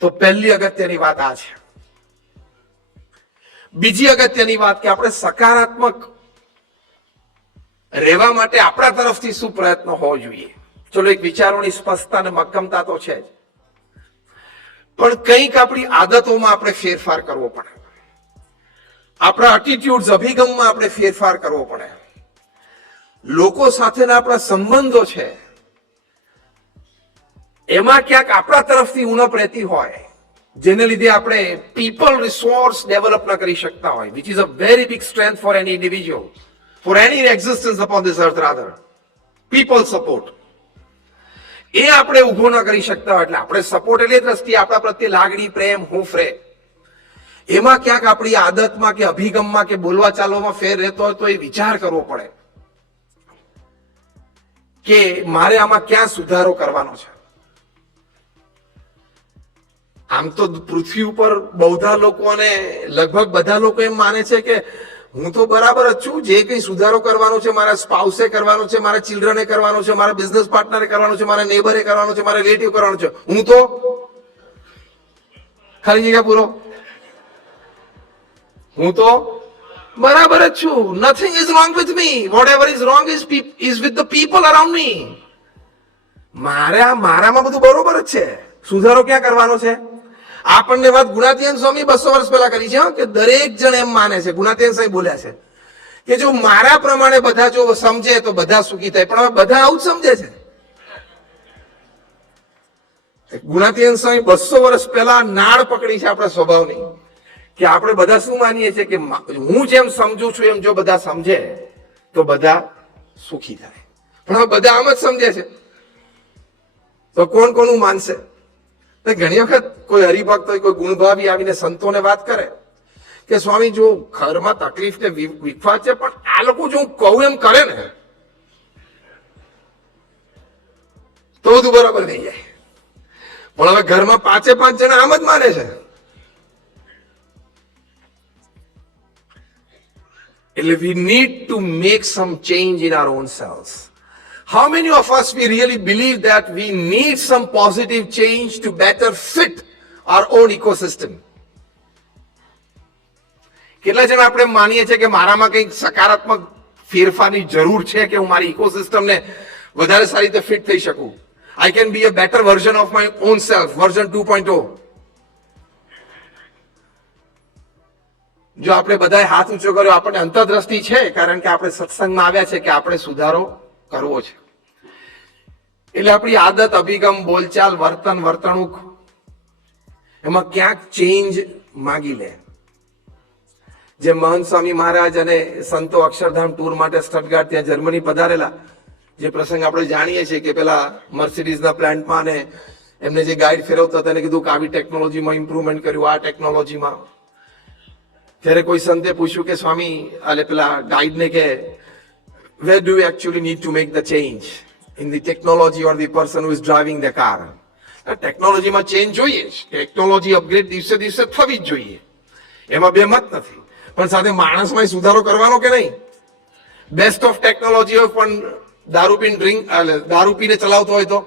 તો પહેલી અગત્યની વાત આ છે. બીજી અગત્યની વાત કે આપણે સકારાત્મક રહેવા માટે આપણા તરફથી શું પ્રયત્ન હોવો જોઈએ. ચલો, એક વિચારોની સ્પષ્ટતા અને મક્કમતા તો છે જ, પણ કંઈક આપણી આદતોમાં આપણે ફેરફાર કરવો પડે. આપણા એટીટ્યુડ્સ, અભિગમમાં આપણે ફેરફાર કરવો પડે. લોકો સાથેના આપણા સંબંધો છે એમાં ક્યાંક આપણા તરફથી ઉણપ રહેતી હોય, જેને લીધે આપણે પીપલ રિસોર્સ ડેવલપ ન કરી શકતા હોય, which is a very big strength for any individual, for any existence upon this earth rather. people support. એ આપણે ઉભો ન કરી શકતા હોય, એટલે આપણે સપોર્ટ એટલે દ્રષ્ટિએ આપણા પ્રત્યે લાગણી, પ્રેમ, હૂંફ રહે. એમાં ક્યાંક આપણી આદતમાં કે અભિગમમાં કે બોલવા ચાલવામાં ફેર રહેતો હોય તો એ વિચાર કરવો પડે કે મારે આમાં ક્યાં સુધારો કરવાનો છે. આમ તો પૃથ્વી ઉપર બધા લોકો અને લગભગ બધા લોકો એમ માને છે કે હું તો બરાબર જ છું, જે કંઈ સુધારો કરવાનો છે મારા સ્પાઉસે કરવાનો છે, મારા ચિલ્ડ્રને કરવાનો છે, મારા બિઝનેસ પાર્ટનરે કરવાનો છે, મારા નેબરે કરવાનો છે, મારા રિલેટિવ કરવાનો છે, હું તો ખાલી જગ્યા પૂરો, હું તો બરાબર જ છું. Nothing is wrong with me, whatever is wrong is with the people around me. મારામાં બધું બરોબર જ છે, સુધારો ક્યાં કરવાનો છે? આપણને વાત ગુણાતીયન સ્વામી 200 વર્ષ પહેલા કરી છે કે દરેક જણ એમ માને છે, ગુણાતીયન સ્વામી બોલ્યા છે કે જો મારા પ્રમાણે બધા જો સમજે તો બધા સુખી થાય, પણ હવે બધા આવું જ સમજે છે. ગુણાતીયન સ્વામી 200 વર્ષ પહેલા નાળ પકડી છે આપણા સ્વભાવની, કે આપણે બધા શું માનીએ છીએ કે હું જેમ સમજુ છું એમ જો બધા સમજે તો બધા સુખી થાય. પણ હવે બધા આમ જ સમજે છે તો કોણ કોનું માનશે? ઘણી વખત કોઈ હરિભક્ત હોય, કોઈ ગુણભાવી આવીને સંતોને વાત કરે કે સ્વામી જો ઘરમાં તકલીફ ને વિખવાદ છે, પણ આ લોકો જો હું કહું એમ કરે ને તો બધું બરાબર થઈ જાય. પણ હવે ઘરમાં 5 જણા આમ જ માને છે. એટલે we need to make some change in our own selves. How many of us we really believe that we need some positive change to better fit our own ecosystem? કેટલા જણા આપણે માનીએ છીએ કે મારામાં કંઈક સકારાત્મક ફેરફારની જરૂર છે કે હું મારી ઇકોસિસ્ટમને વધારે સારી રીતે ફિટ થઈ શકું. I can be a better version of my own self, version 2.0. જો આપણે બધાએ હાથ ઊંચો કર્યો, આપણને અંતરદ્રષ્ટિ છે કારણ કે આપણે સત્સંગમાં આવ્યા છે કે આપણે સુધારો કરવો છે. એટલે આપણી આદત, અભિગમ, બોલચાલ, વર્તન, વર્તણૂક એમાં ક્યાંક ચેન્જ માંગી લે. જે મહંત સ્વામી મહારાજ અને સંતો અક્ષરધામ ટૂર માટે સ્ટટગાર્ટ ત્યાં જર્મની પધારેલા, જે પ્રસંગ આપણે જાણીએ છીએ કે પેલા મર્સિડીઝના પ્લાન્ટમાં ને એમને જે ગાઈડ ફેરવતા તેને કીધું કે આવી ટેકનોલોજીમાં ઇમ્પ્રુવમેન્ટ કર્યું, આ ટેકનોલોજીમાં. ત્યારે કોઈ સંતે પૂછ્યું કે સ્વામી, એટલે પેલા ગાઈડને કે where do you actually need to make the change, in the technology or the person who is driving the car? ટેકનોલોજીમાં ચેન્જ જોઈએ જ, ટેકનોલોજી અપગ્રેડ દિવસે દિવસે થવી જ જોઈએ, એમાં બે મત નથી, પણ સાથે માણસમાં સુધારો કરવાનો કે નહીં? બેસ્ટ ઓફ ટેકનોલોજી હોય પણ દારૂ પીને ચલાવતો હોય તો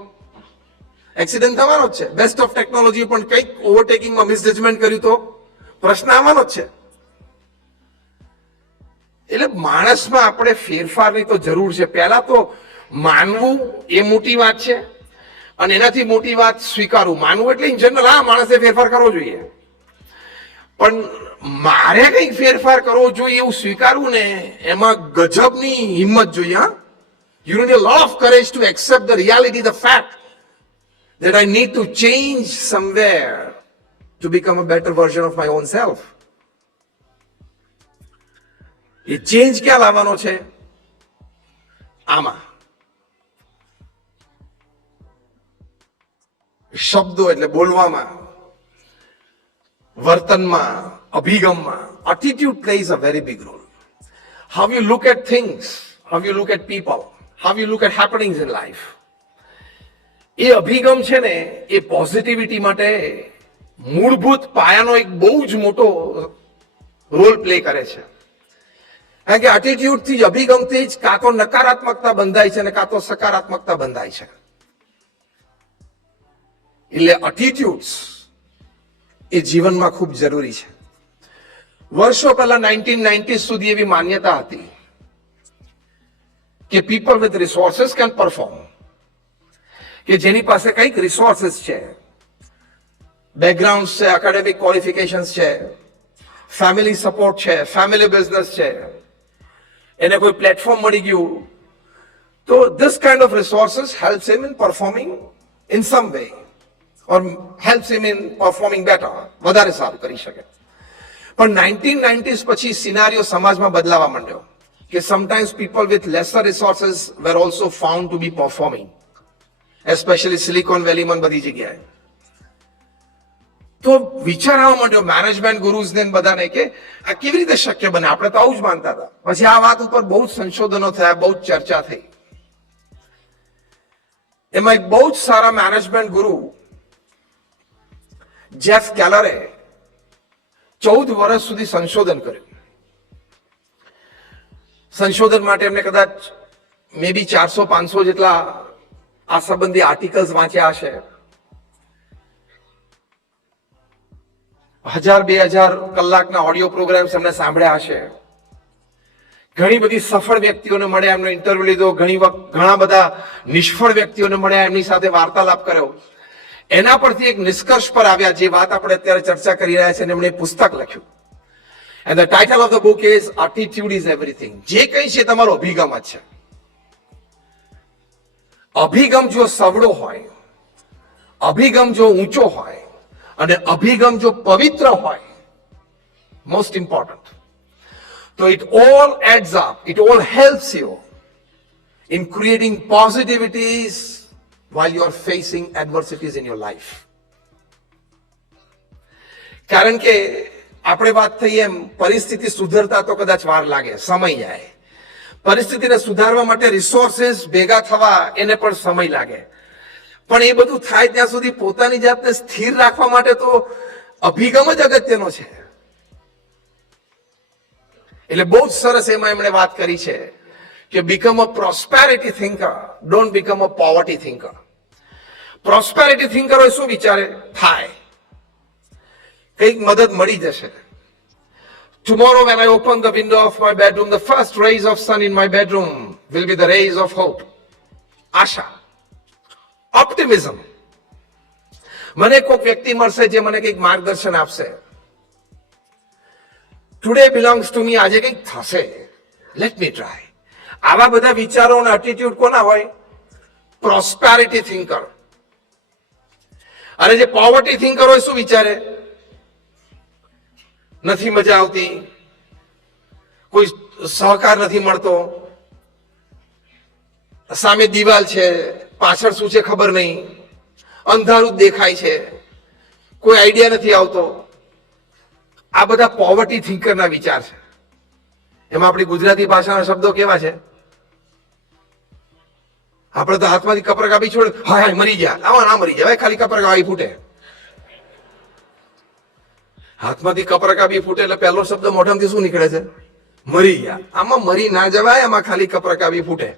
એક્સિડન્ટ થવાનો જ છે. બેસ્ટ ઓફ ટેકનોલોજી પણ કંઈક ઓવરટેકિંગમાં મિસજજમેન્ટ કર્યું તો પ્રશ્ન આવવાનો જ છે. એટલે માણસમાં આપણે ફેરફારની તો જરૂર છે. પહેલા તો માનવું એ મોટી વાત છે, અને એનાથી મોટી વાત સ્વીકારવું. માનવું એટલે ઇન જનરલ હા માણસે ફેરફાર કરવો જોઈએ, પણ મારે કંઈક ફેરફાર કરવો જોઈએ એવું સ્વીકારવું ને એમાં ગજબની હિંમત જોઈએ. હા, you need a lot of courage to accept the reality, the fact that I need to change somewhere to become a better version of my own self. A change ક્યાં લાવવાનો છે? આમાં શબ્દો એટલે બોલવામાં, વર્તનમાં, અભિગમમાં. Attitude plays a very big role. How you look at things, how you look at people, how you look at happenings in life. એ અભિગમ છે ને એ પોઝિટિવિટી માટે મૂળભૂત પાયાનો એક બહુ જ મોટો રોલ પ્લે કરે છે. કારણ કે એટીટ્યુડથી જ, અભિગમથી જ કાં તો નકારાત્મકતા બંધાય છે અને કાં તો સકારાત્મકતા બંધાય છે. એટલે એટીટ્યુડ્સ એ જીવનમાં ખૂબ જરૂરી છે. વર્ષો પહેલા 1990 સુધી એવી માન્યતા હતી કે people with resources can perform, કે જેની પાસે કંઈક રિસોર્સિસ છે, બેકગ્રાઉન્ડ છે, એકેડેમિક ક્વોલિફિકેશન્સ છે, ફેમિલી સપોર્ટ છે, ફેમિલી બિઝનેસ છે, એને કોઈ પ્લેટફોર્મ મળી ગયું, તો this kind of resources helps him in performing in some way, or helps him in performing better, વધારે સારું કરી શકે. પણ 1990s પછી સિનારીઓ સમાજમાં બદલાવા માંડ્યો કે sometimes people with lesser resources were also found to be performing, especially Silicon વેલીમાં બધી જગ્યાએ. તો વિચાર આવવા માંડ્યો મેનેજમેન્ટ ગુરુઝને બધાને કે આ કેવી રીતે શક્ય બને? આપણે તો આવું જ માનતા હતા. પછી આ વાત ઉપર બહુ જ સંશોધનો થયા, બહુ જ ચર્ચા થઈ. એમાં એક બહુ જ સારા મેનેજમેન્ટ ગુરુ જેફ કેલરે 14 વર્ષ સુધી સંશોધન કર્યું. સંશોધન માટે એમને કદાચ મે બી 400-500 જેટલા આ સંબંધી આર્ટિકલ્સ વાંચ્યા હશે, 1000-2000 કલાકના ઓડિયો પ્રોગ્રામ્સ એમને સાંભળ્યા હશે. ઘણી બધી સફળ વ્યક્તિઓને મળ્યા, એમનો ઇન્ટરવ્યુ લીધો. ઘણા બધા નિષ્ફળ વ્યક્તિઓને મળ્યા, એમની સાથે વાર્તાલાપ કર્યો. એના પરથી એક નિષ્કર્ષ પર આવ્યા, જે વાત આપણે અત્યારે ચર્ચા કરી રહ્યા છીએ. એમણે પુસ્તક લખ્યું, and the title of the book is attitude is everything. જે કંઈ છે તમારો અભિગમ જ છે. અભિગમ જો સવડો હોય, અભિગમ જો ઊંચો હોય, અને અભિગમ જો પવિત્ર હોય, મોસ્ટ ઇમ્પોર્ટન્ટ, તો it all adds up, it all helps you in creating positivities while you are facing adversities in your life. કારણ કે આપણે વાત થઈ એમ પરિસ્થિતિ સુધરતા તો કદાચ વાર લાગે, સમય જાય. પરિસ્થિતિને સુધારવા માટે રિસોર્સિસ ભેગા થવા એને પણ સમય લાગે. પણ એ બધું થાય ત્યાં સુધી પોતાની જાતને સ્થિર રાખવા માટે તો અભિગમ જ અગત્યનો છે. એટલે બહુ જ સરસ એમાં એમણે વાત કરી છે કે become a prosperity thinker, don't become a poverty thinker. Prosperity thinker હોય શું વિચારે? થાય, કંઈક મદદ મળી જશે. Tomorrow when I open the window of my bedroom, the first rays of sun in my bedroom will be the rays of hope. Asha, optimism. મને કોઈક વ્યક્તિ મળશે જે મને કંઈક માર્ગદર્શન આપશે. ટુડે બિલોંગ્સ ટુ મી, આજે કંઈક થશે, લેટ મી ટ્રાય. આવા બધા વિચારો અને એટીટ્યુડ કોના હોય? Prosperity thinker. અને જે પોવર્ટી થિંકર હોય શું વિચારે? નથી મજા આવતી, કોઈ સહકાર નથી મળતો, સામે દિવાલ છે, પાછળ શું છે ખબર નહીં, અંધારું દેખાય છે, કોઈ આઈડિયા નથી આવતો. આ બધા પોવર્ટી થિંકરના વિચાર છે. એમાં આપણી ગુજરાતી ભાષાના શબ્દો કેવા છે? આપણે તો હાથમાંથી કપરા કાપી છોડે, હાય હાય મરી ગયા, આવા ના મરી જાય, ખાલી કપરા કાપી ફૂટે. હાથમાંથી કપરા કાપી ફૂટે એટલે પહેલો શબ્દ મોઢામાંથી શું નીકળે છે? મરી ગયા. આમાં મરી ના જવાય, આમાં ખાલી કપરા કાપી ફૂટે.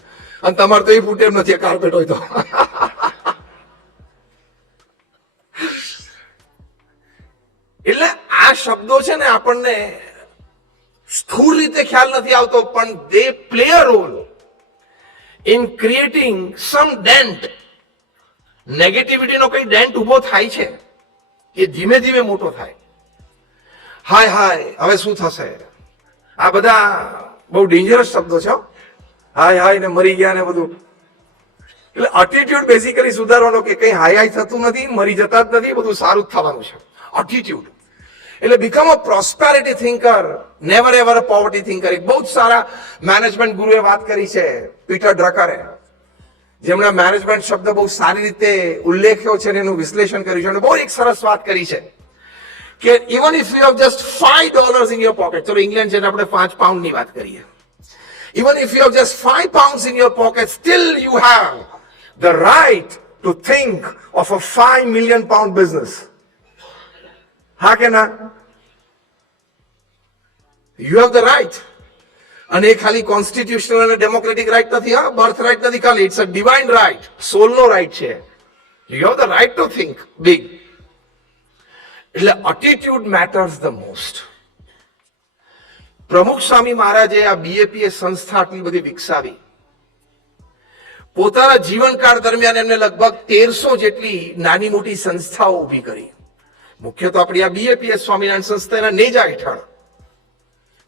અને તમારે તો એ ફૂટે એમ નથી, કાર્પેટ હોય તો. એટલે આ શબ્દો છે ને આપણને સ્થૂળ રીતે ખ્યાલ નથી આવતો, પણ they play a role in creating some dent. નેગેટિવિટીનો કઈ ડેન્ટ ઉભો થાય છે, એ ધીમે ધીમે મોટો થાય. હાય હાય હવે શું થશે? આ બધા બહુ ડેન્જરસ શબ્દો છે. હાય હાય ને મરી ગયા ને બધું. એટલે એટીટ્યુડ બેઝિકલી સુધારવાનો, કે કઈ હાય હાય થતું નથી, મરી જતા જ નથી, બધું સારું જ થવાનું છે. એટીટ્યુડ એટલે become a prosperity thinker, never ever a poverty thinker. એક બહુ જ સારા મેનેજમેન્ટ ગુરુએ વાત કરી છે, પીટર ડ્રકરે, જેમણે મેનેજમેન્ટ શબ્દ બહુ સારી રીતે ઉલ્લેખ્યો છે અને એનું વિશ્લેષણ કર્યું છે. અને બહુ એક સરસ વાત કરી છે કે even if you have just $5 in your pocket, ચલો ઇંગ્લેન્ડ છે આપણે 5 પાઉન્ડની વાત કરીએ. Even if you have just 5 pounds in your pocket, still you have the right to think of a 5 million pound business. હા કે ના? You have the right. અને એ ખાલી કોન્સ્ટિટ્યુશનલ અને ડેમોક્રેટિક રાઇટ નથી, હા, બર્થ રાઇટ નથી ખાલી, ઇટ્સ અ ડિવાઇન રાઇટ, સોલનો રાઇટ છે. You have the right to think big. એટલે attitude matters the most. પ્રમુખ સ્વામી મહારાજે આ બીએપીએસ સંસ્થા આટલી બધી વિકસાવી. પોતાના જીવનકાળ દરમિયાન એમને લગભગ 1300 જેટલી નાની મોટી સંસ્થાઓ ઊભી કરી. મુખ્ય તો આપણી આ બીએપીએસ સ્વામિનારાયણ સંસ્થા એના નેજા હેઠળ,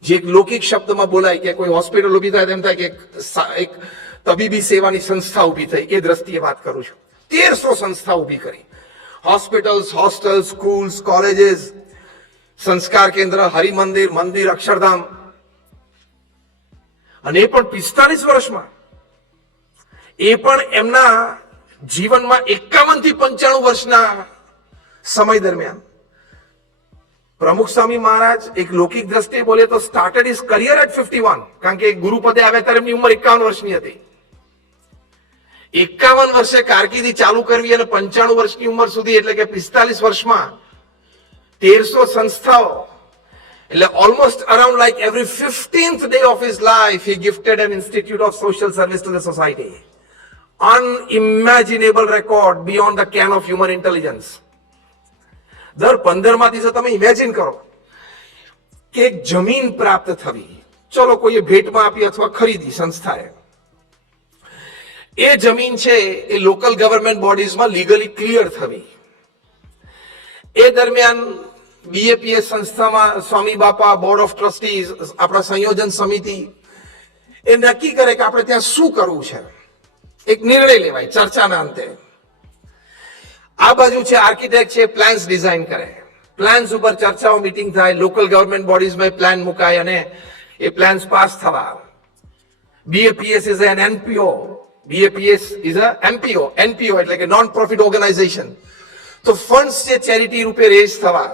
જે એક લૌકિક શબ્દમાં બોલાય કે કોઈ હોસ્પિટલ ઊભી થાય તેમ થાય કે એક તબીબી સેવાની સંસ્થા ઊભી થઈ, એ દ્રષ્ટિએ વાત કરું છું. 1300 સંસ્થા ઊભી કરી. હોસ્પિટલ્સ, હોસ્ટેલ, સ્કૂલ્સ, કોલેજીસ, સંસ્કાર કેન્દ્ર, હરિમંદિર, મંદિર, અક્ષરધામ. અને એ પણ 45 વર્ષમાં. એ પણ એમના જીવનમાં 51 થી 95 વર્ષના સમય દરમિયાન. પ્રમુખ સ્વામી મહારાજ એક લૌકિક દ્રષ્ટિએ બોલે તો સ્ટાર્ટેડ હિઝ કરિયર એટ 51, કારણ કે ગુરુ પદે આવ્યા ત્યારે એમની ઉંમર 51 વર્ષની હતી. 51 વર્ષે કારકિર્દી ચાલુ કરવી અને 95 વર્ષની ઉંમર સુધી, એટલે કે 45 વર્ષમાં 1300 સંસ્થાઓ. એટલે almost around like every 15th day of his life he gifted an institute of social service to the society. Unimaginable record beyond the ken of human intelligence. દર 15મા દિવસે તમે ઇમેજિન કરો કે એક જમીન પ્રાપ્ત થવી, ચલો કોઈએ ભેટમાં આપી અથવા ખરીદી સંસ્થાએ, એ જમીન છે એ લોકલ ગવર્મેન્ટ બોડીઝમાં લીગલી ક્લિયર થવી. એ દરમિયાન બીએપીએસ સંસ્થામાં સ્વામી બાપા, બોર્ડ ઓફ ટ્રસ્ટીઝ, આપણા સંયોજન સમિતિ એ નક્કી કરે કે આપણે ત્યાં શું કરવું છે. એક નિર્ણય લેવાય ચર્ચાના અંતે. આ બાજુ છે આર્કિટેક્ટ છે, પ્લાન્સ ડિઝાઇન કરે, પ્લાન્સ ઉપર ચર્ચાઓ, મીટિંગ થાય, લોકલ ગવર્મેન્ટ બોડીઝમાં પ્લાન મુકાય અને એ પ્લાન્સ પાસ થવા. BAPS is an NPO, BAPS is a MPO, NPO એટલે કે નોન પ્રોફિટ ઓર્ગેનાઇઝેશન. તો ફંડ્સ છે ચેરિટી રૂપે રેઝ થવા.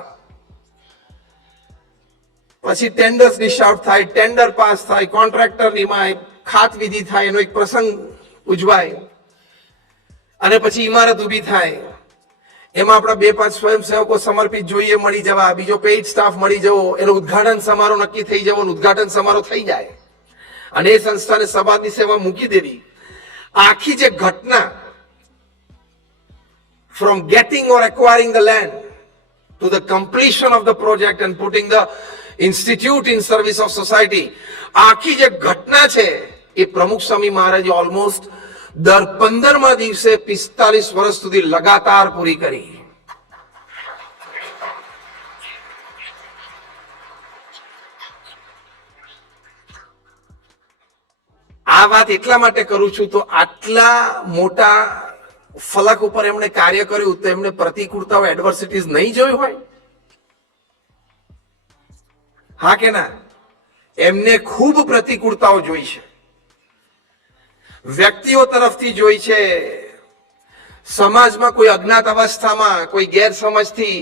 પછી ટેન્ડર્સ ડિશ આઉટ થાય, ટેન્ડર પાસ થાય, કોન્ટ્રાક્ટર નિમાય, ખાત વિધિ થાય, એનો એક પ્રસંગ ઉજવાય અને પછી ઇમારત ઊભી થાય. એમાં આપણા 2-5 સ્વયંસેવકો સમર્પિત જોઈએ મળી જવા, બીજો પેઇડ સ્ટાફ મળી જવો, એનો ઉદ્ઘાટન સમારોહ નક્કી થઈ જવો, ઉદ્ઘાટન સમારોહ થઈ જાય અને એ સંસ્થાને સમાજની સેવા મૂકી દેવી. આખી જે ઘટના from getting or acquiring the land to the completion of the project and putting the institute in service of society, આખી જે ઘટના છે એ પ્રમુખ સ્વામી મહારાજે ઓલમોસ્ટ દર 15મા દિવસે 45 વર્ષ સુધી લગાતાર પૂરી કરી. આ વાત એટલા માટે કરું છું તો આટલા મોટા ફલક ઉપર એમણે કાર્ય કર્યું તો એમણે પ્રતિકૂળતાઓ, એડવર્સિટીઝ નહીં જોયું હોય? હા કે ના? એમને ખૂબ પ્રતિકૂળતાઓ જોઈ છે. વ્યક્તિઓ તરફથી જોઈ છે, સમાજમાં કોઈ અજ્ઞાત અવસ્થામાં કોઈ ગેરસમજથી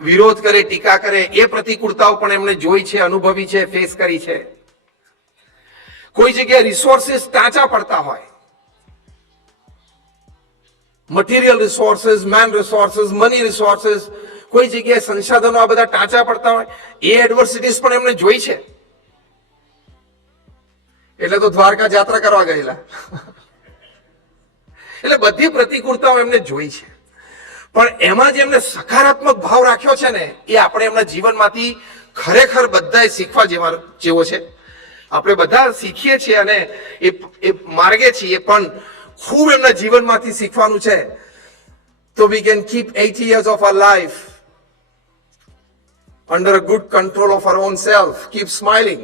વિરોધ કરે, ટીકા કરે, એ પ્રતિકૂળતાઓ પણ એમણે જોઈ છે, અનુભવી છે, ફેસ કરી છે. કોઈ જગ્યાએ રિસોર્સિસ ટાંચા પડતા હોય material resources, man resources, money resources, કોઈ જગ્યાએ સંસાધનો આ બધા ટાંચા પડતા હોય, એ એડવર્સિટીઝ પણ એમને જોઈ છે. એટલે તો દ્વારકા યાત્રા કરવા ગયેલા. એટલે બધી પ્રતિકૂળતાઓ એમને જોઈ છે, પણ એમાં જે એમને સકારાત્મક ભાવ રાખ્યો છે ને, એ આપણે એમના જીવનમાંથી ખરેખર બધાએ શીખવા જેવો છે. આપણે બધા શીખીએ છીએ અને એ માર્ગે છીએ, પણ ખૂબ એમના જીવનમાંથી શીખવાનું છે. તો we can keep 80 years of our life under a good control of our own self. Keep smiling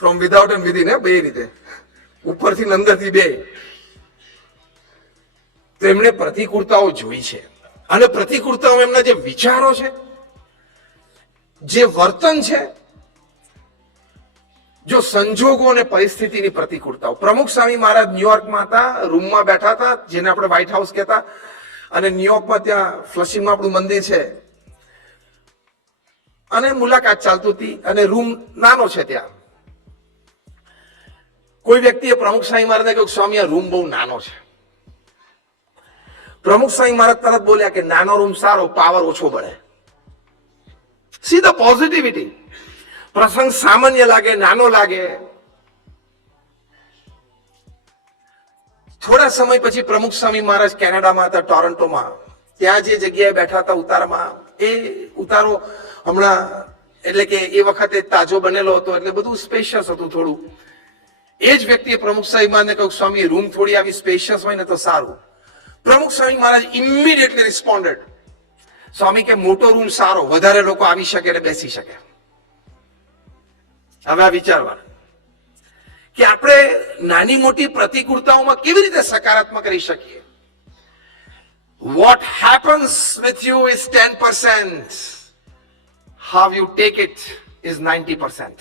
from without and within, બે રીતે, ઉપરથી ને અંદરથી બે. તો એમણે પ્રતિકૂળતાઓ જોઈ છે, અને પ્રતિકૂળતાઓ એમના જે વિચારો છે, જે વર્તન છે, જો સંજોગો અને પરિસ્થિતિની પ્રતિકૂળતાઓ. પ્રમુખ સ્વામી મહારાજ ન્યુયોર્કમાં હતા, રૂમમાં બેઠા હતા, જેને આપણે વ્હાઇટ હાઉસ કહેતા, અને ન્યુયોર્કમાં ત્યાં ફ્લશિંગમાં આપણું મંદિર છે, અને મુલાકાત ચાલતી હતી, અને રૂમ નાનો છે ત્યાં. કોઈ વ્યક્તિએ પ્રમુખ સ્વામી મહારાજને કહ્યું, સ્વામી આ રૂમ બહુ નાનો છે. પ્રમુખ સ્વામી મહારાજ તરત બોલ્યા કે નાનો રૂમ સારો, પાવર ઓછો બળે. See the positivity. પ્રસંગ સામાન્ય લાગે, નાનો લાગે. થોડા સમય પછી પ્રમુખ સ્વામી મહારાજ કેનેડામાં હતા, ટોરન્ટોમાં. ત્યાં જે જગ્યાએ બેઠા હતા ઉતારામાં, એ ઉતારો હમણાં એટલે કે એ વખતે તાજો બનેલો હતો, એટલે બધું સ્પેશિયસ હતું થોડું. એ જ વ્યક્તિએ પ્રમુખ સ્વામી મહારાજને કહ્યું, સ્વામી રૂમ થોડી આવી સ્પેશિયસ હોય ને તો સારું. પ્રમુખ સ્વામી મહારાજ ઇમિડિયેટલી રિસ્પોન્ડેડ, સ્વામી કે મોટો રૂમ સારો, વધારે લોકો આવી શકે અને બેસી શકે. હવે આ વિચારવાનું કે આપણે નાની મોટી પ્રતિકૂળતાઓમાં કેવી રીતે સકારાત્મક રહી શકીએ. What happens with you is 10%. How you take it is 90%.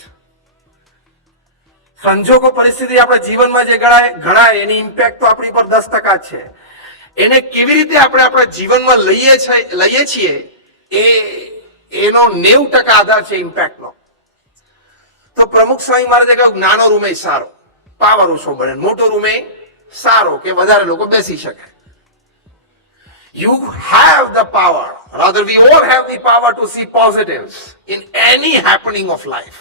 સંજોગો પરિસ્થિતિ આપણા જીવનમાં જે ઘડાય એની ઇમ્પેક્ટ તો આપણી પર 10% છે. એને કેવી રીતે આપણે આપણા જીવનમાં લઈએ છીએ એનો 90% આધાર છે ઇમ્પેક્ટનો. તો પ્રમુખ સ્વામી મહારાજે કહ્યું નાનો રૂમ એ સારો, પાવર ઓછો બને, મોટો રૂમ એ સારો કે વધારે લોકો બેસી શકે. You have the power, rather we all have the power to see positives in any happening of life.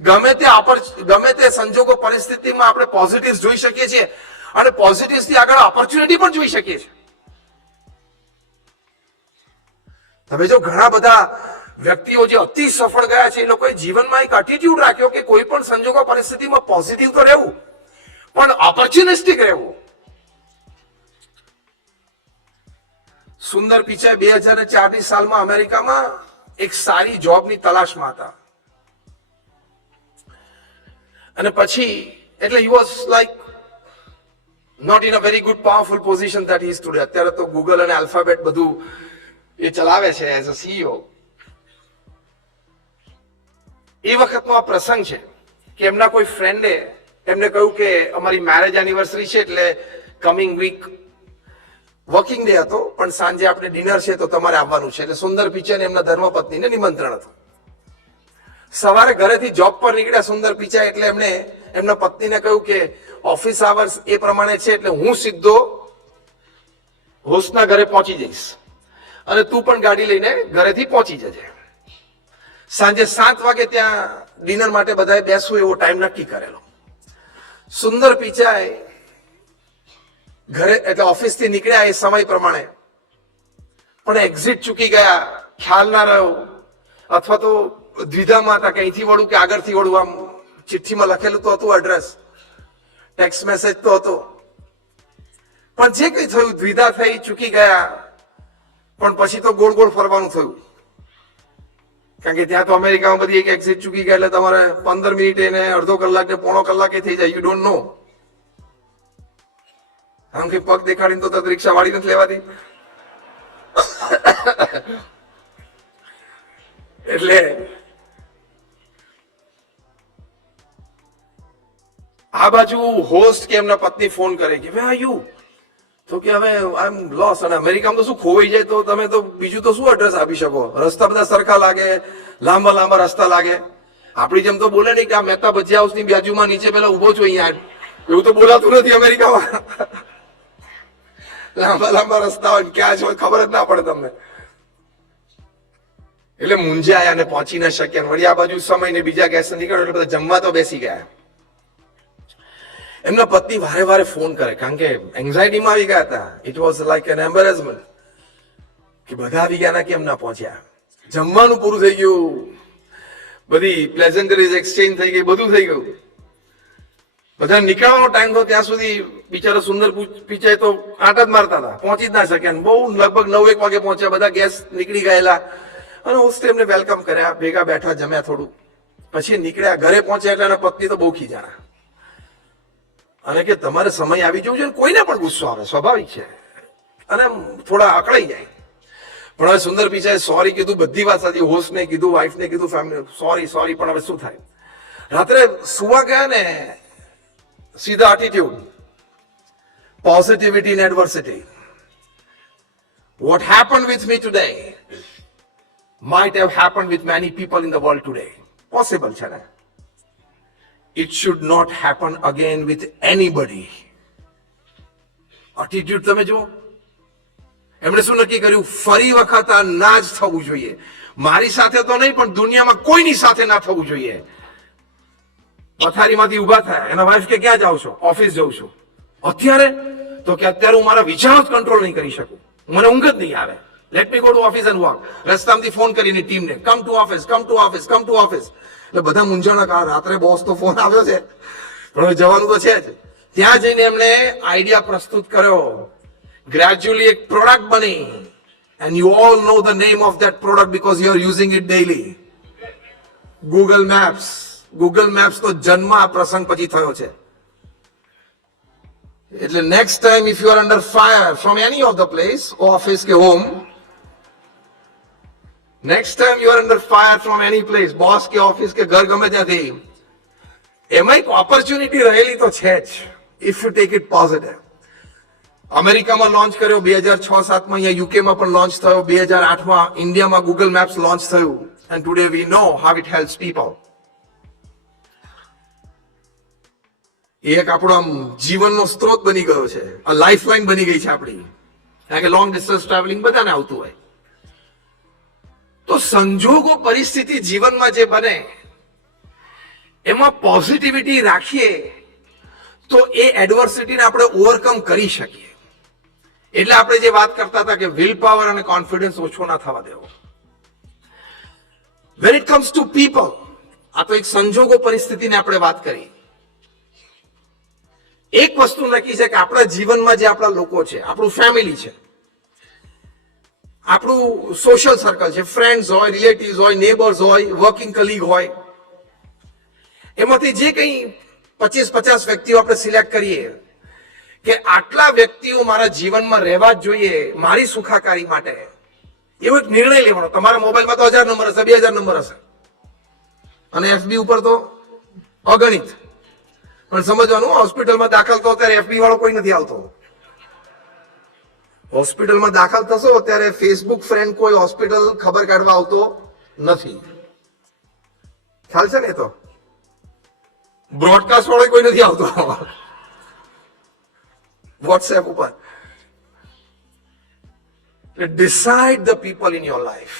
ગમે તે સંજોગો પરિસ્થિતિમાં આપણે પોઝિટિવ્સ જોઈ શકીએ છીએ, અને પોઝિટિવ્સ થી આગળ ઓપોર્ચ્યુનિટી પણ જોઈ શકીએ છીએ. તમે જો ઘણા બધા વ્યક્તિઓ જે અતિ સફળ ગયા છે, એ લોકોએ જીવનમાં એક એટીટ્યુડ રાખ્યો કે કોઈ પણ સંજોગો પરિસ્થિતિમાં પોઝિટિવ તો રહેવું, પણ ઓપોર્ચ્યુનિસ્ટિક રહેવું. સુંદર પિચાઈ 2004ની સાલમાં અમેરિકામાં એક સારી જોબની તલાશમાં હતા, અને પછી એટલે he was like not in a very good powerful position that he is today. અત્યારે તો ગૂગલ અને આલ્ફાબેટ બધું એ ચલાવે છે એઝ અ સીઈઓ. એ વખતનો આ પ્રસંગ છે કે એમના કોઈ ફ્રેન્ડે એમને કહ્યું કે અમારી મેરેજ એનિવર્સરી છે, એટલે કમિંગ વીક વર્કિંગ ડે હતો, પણ સાંજે આપણે ડિનર છે તો તમારે આવવાનું છે. એટલે સુંદર પિચાઈને એમના ધર્મપત્નીને નિમંત્રણ હતું. સવારે ઘરેથી જોબ પર નીકળ્યા સુંદર પિચાઈ, એટલે એમણે એમના પત્નીને કહ્યું કે ઓફિસ આવર્સ એ પ્રમાણે છે, એટલે હું સીધો હોસ્ટના ઘરે પહોંચી જઈશ, અને તું પણ ગાડી લઈને ઘરેથી પહોંચી જજે. સાંજે 7 વાગે ત્યાં ડિનર માટે બધાએ બેસવું એવો ટાઈમ નક્કી કરેલો. સુંદર પિચાઈ ઘરે એટલે ઓફિસ થી નીકળ્યા એ સમય પ્રમાણે, પણ એક્ઝિટ ચૂકી ગયા, ખ્યાલ ના રહ્યો, અથવા તો દ્વિધામાં હતા કે અહીંથી વળું કે આગળથી વળું. આમ ચિઠ્ઠીમાં લખેલું તો હતું એડ્રેસ, ટેક્સ્ટ મેસેજ તો હતો, પણ જે કઈ થયું દ્વિધા થઈ, ચૂકી ગયા. પણ પછી તો ગોળ ગોળ ફરવાનું થયું, કારણ કે ત્યાં તો અમેરિકામાં બધી એક એક્ઝિટ ચૂકી ગયા એટલે તમારે 15 મિનિટે ને અડધો કલાક ને પોણો કલાકે થઈ જાય. You don't know. આમ કે પગ દેખાડીને તો રિક્ષા વાળી નથી લેવાતી. એટલે આ બાજુ હોસ્ટ કે એમના પત્ની ફોન કરે કે વે આર યુ, તો કે હવે આઈ એમ લોસ. અને અમેરિકામાં તો શું ખોવાઈ જાય તો તમે તો બીજું તો શું એડ્રેસ આપી શકો? રસ્તા બધા સરખા લાગે, લાંબા લાંબા રસ્તા લાગે. આપણી જેમ તો બોલે નહીં કે આ મહેતા ભજીયા હાઉસની બાજુમાં નીચે પેલા ઉભો છું અહીંયા, એવું તો બોલાતું નથી અમેરિકામાં. લાંબા લાંબા રસ્તા હોય ક્યાં જ હોય ખબર જ ના પડે તમને. એટલે મુંજાયા અને પહોંચી ન શક્યા. વળી આ બાજુ સમય ને બીજા ગેસ નીકળ્યો એટલે બધા જમવા તો બેસી ગયા. એમના પત્ની વારે વારે ફોન કરે કારણ કે એન્ઝાયટીમાં આવી ગયા હતા. ઇટ વોઝ લાઈક એન એમ્બેરેસમેન્ટ કે બધા આવી ગયા કેમ ના પહોંચ્યા. જમવાનું પૂરું થઈ ગયું, બધી પ્લેઝન્ટરીઝ એક્સચેન્જ થઈ ગઈ, બધું થઈ ગયું. બધા નીકળવાનો ટાઈમ થયો ત્યાં સુધી બિચારા સુંદર પિચાઈ તો આંટા જ મારતા હતા, પહોંચી જ ના શક્યા. બહુ લગભગ 9-1 વાગે પહોંચ્યા. બધા ગેસ નીકળી ગયેલા અને હોસ્ટ એમને વેલકમ કર્યા, ભેગા બેઠા, જમ્યા થોડું, પછી નીકળ્યા. ઘરે પહોંચ્યા એટલે એના પત્ની તો બહુ ખીજાણા અને કે તમારે સમય આવી જવું છે. કોઈને પણ ગુસ્સો આવે, સ્વાભાવિક છે, અને થોડા અકળાઈ જાય. પણ હવે સુંદર પિચાએ સોરી કીધું, બધી વાત સાચી. હોસ્ટને કીધું, વાઈફને કીધું, ફેમિલી સોરી. પણ હવે શું થાય? રાત્રે સુવા ગયા ને સીધા attitude, positivity and adversity. What happened with me today might have happened with many people in the world today. Possible છે ને? It should not happen again with anybody. Attitude તમે જુઓ. એમણે શું નક્કી કર્યું? ફરી વખત આ ના જ થવું જોઈએ. મારી સાથે તો નહીં પણ દુનિયામાં કોઈની સાથે ના થવું જોઈએ. પથારીમાંથી ઉભા થાય, એના વાઈફ કે ક્યાં જાવ છો? ઓફિસ જઉં છું. અત્યારે તો કે અત્યારે હું મારા વિચારો કંટ્રોલ નહીં કરી શકું, મને ઊંઘ જ નહીં આવે. Let me go to office and work. રસ્તામાંથી ફોન કરીને ટીમને કમ ટુ ઓફિસ. એટલે બધા મૂંઝાણા. રાત્રે બોસ તો ફોન આવ્યો છે પણ હવે જવાનું તો છે જ. ત્યાં જઈને એમણે આઈડિયા પ્રસ્તુત કર્યો. ગ્રેજ્યુઅલી એક પ્રોડક્ટ બની. And you all know the name of that product because you are using it daily. Google Maps. Google Maps તો જન્મ આ પ્રસંગ પછી થયો છે. એટલે next time if you are under fire from any of the place, office કે home, next time you are under fire from any place, boss કે ઓફિસ કે ઘર, ગમે ત્યાંથી, એમાં એક ઓપોર્ચ્યુનિટી રહેલી તો છે જ, if you take it positive. અમેરિકામાં લોન્ચ કર્યો 2006-07માં, અહીંયા યુકેમાં પણ લોન્ચ થયો 2008માં, ઇન્ડિયામાં ગૂગલ મેપ્સ લોન્ચ થયું. And today we know how it helps people. એ એક આપણો આમ જીવનનો સ્ત્રોત બની ગયો છે, આ લાઈફ લાઈન બની ગઈ છે આપણી. કારણ કે લોંગ ડિસ્ટન્સ ટ્રાવેલિંગ બધાને આવતું હોય. તો સંજોગો, પરિસ્થિતિ જીવનમાં જે બને એમાં પોઝિટિવિટી રાખીએ તો એ એડવર્સિટીને આપણે ઓવરકમ કરી શકીએ. એટલે આપણે જે વાત કરતા હતા કે વિલ પાવર અને કોન્ફિડન્સ ઓછો ના થવા દેવો. When it comes to people, આ તો એક સંજોગો પરિસ્થિતિને આપણે વાત કરી. એક વસ્તુ નક્કી છે કે આપણા જીવનમાં જે આપણા લોકો છે, આપણું ફેમિલી છે, આપણું સોશિયલ સર્કલ છે, ફ્રેન્ડ્સ હોય, રિલેટિવ્સ હોય, નેબર્સ હોય, વર્કિંગ કલીગ હોય, એમાંથી જે કંઈ 25-50 વ્યક્તિઓ આપણે સિલેક્ટ કરીએ કે આટલા વ્યક્તિઓ મારા જીવનમાં રહેવા જ જોઈએ મારી સુખાકારી માટે, એવો એક નિર્ણય લેવાનો. તમારા મોબાઈલમાં તો 1000 નંબર હશે, 2000 નંબર હશે, અને FB ઉપર તો અગણિત. પણ સમજવાનું, હોસ્પિટલમાં દાખલ તો અત્યારે FB વાળો કોઈ નથી આવતો. હોસ્પિટલમાં દાખલ થશો ત્યારે ફેસબુક ફ્રેન્ડ કોઈ હોસ્પિટલ ખબર કાઢવા આવતો નથી. ખ્યાલ છે ને? તો બ્રોડકાસ્ટ વાળો કોઈ નથી આવતો વોટ્સએપ ઉપર. Decide the people in your life.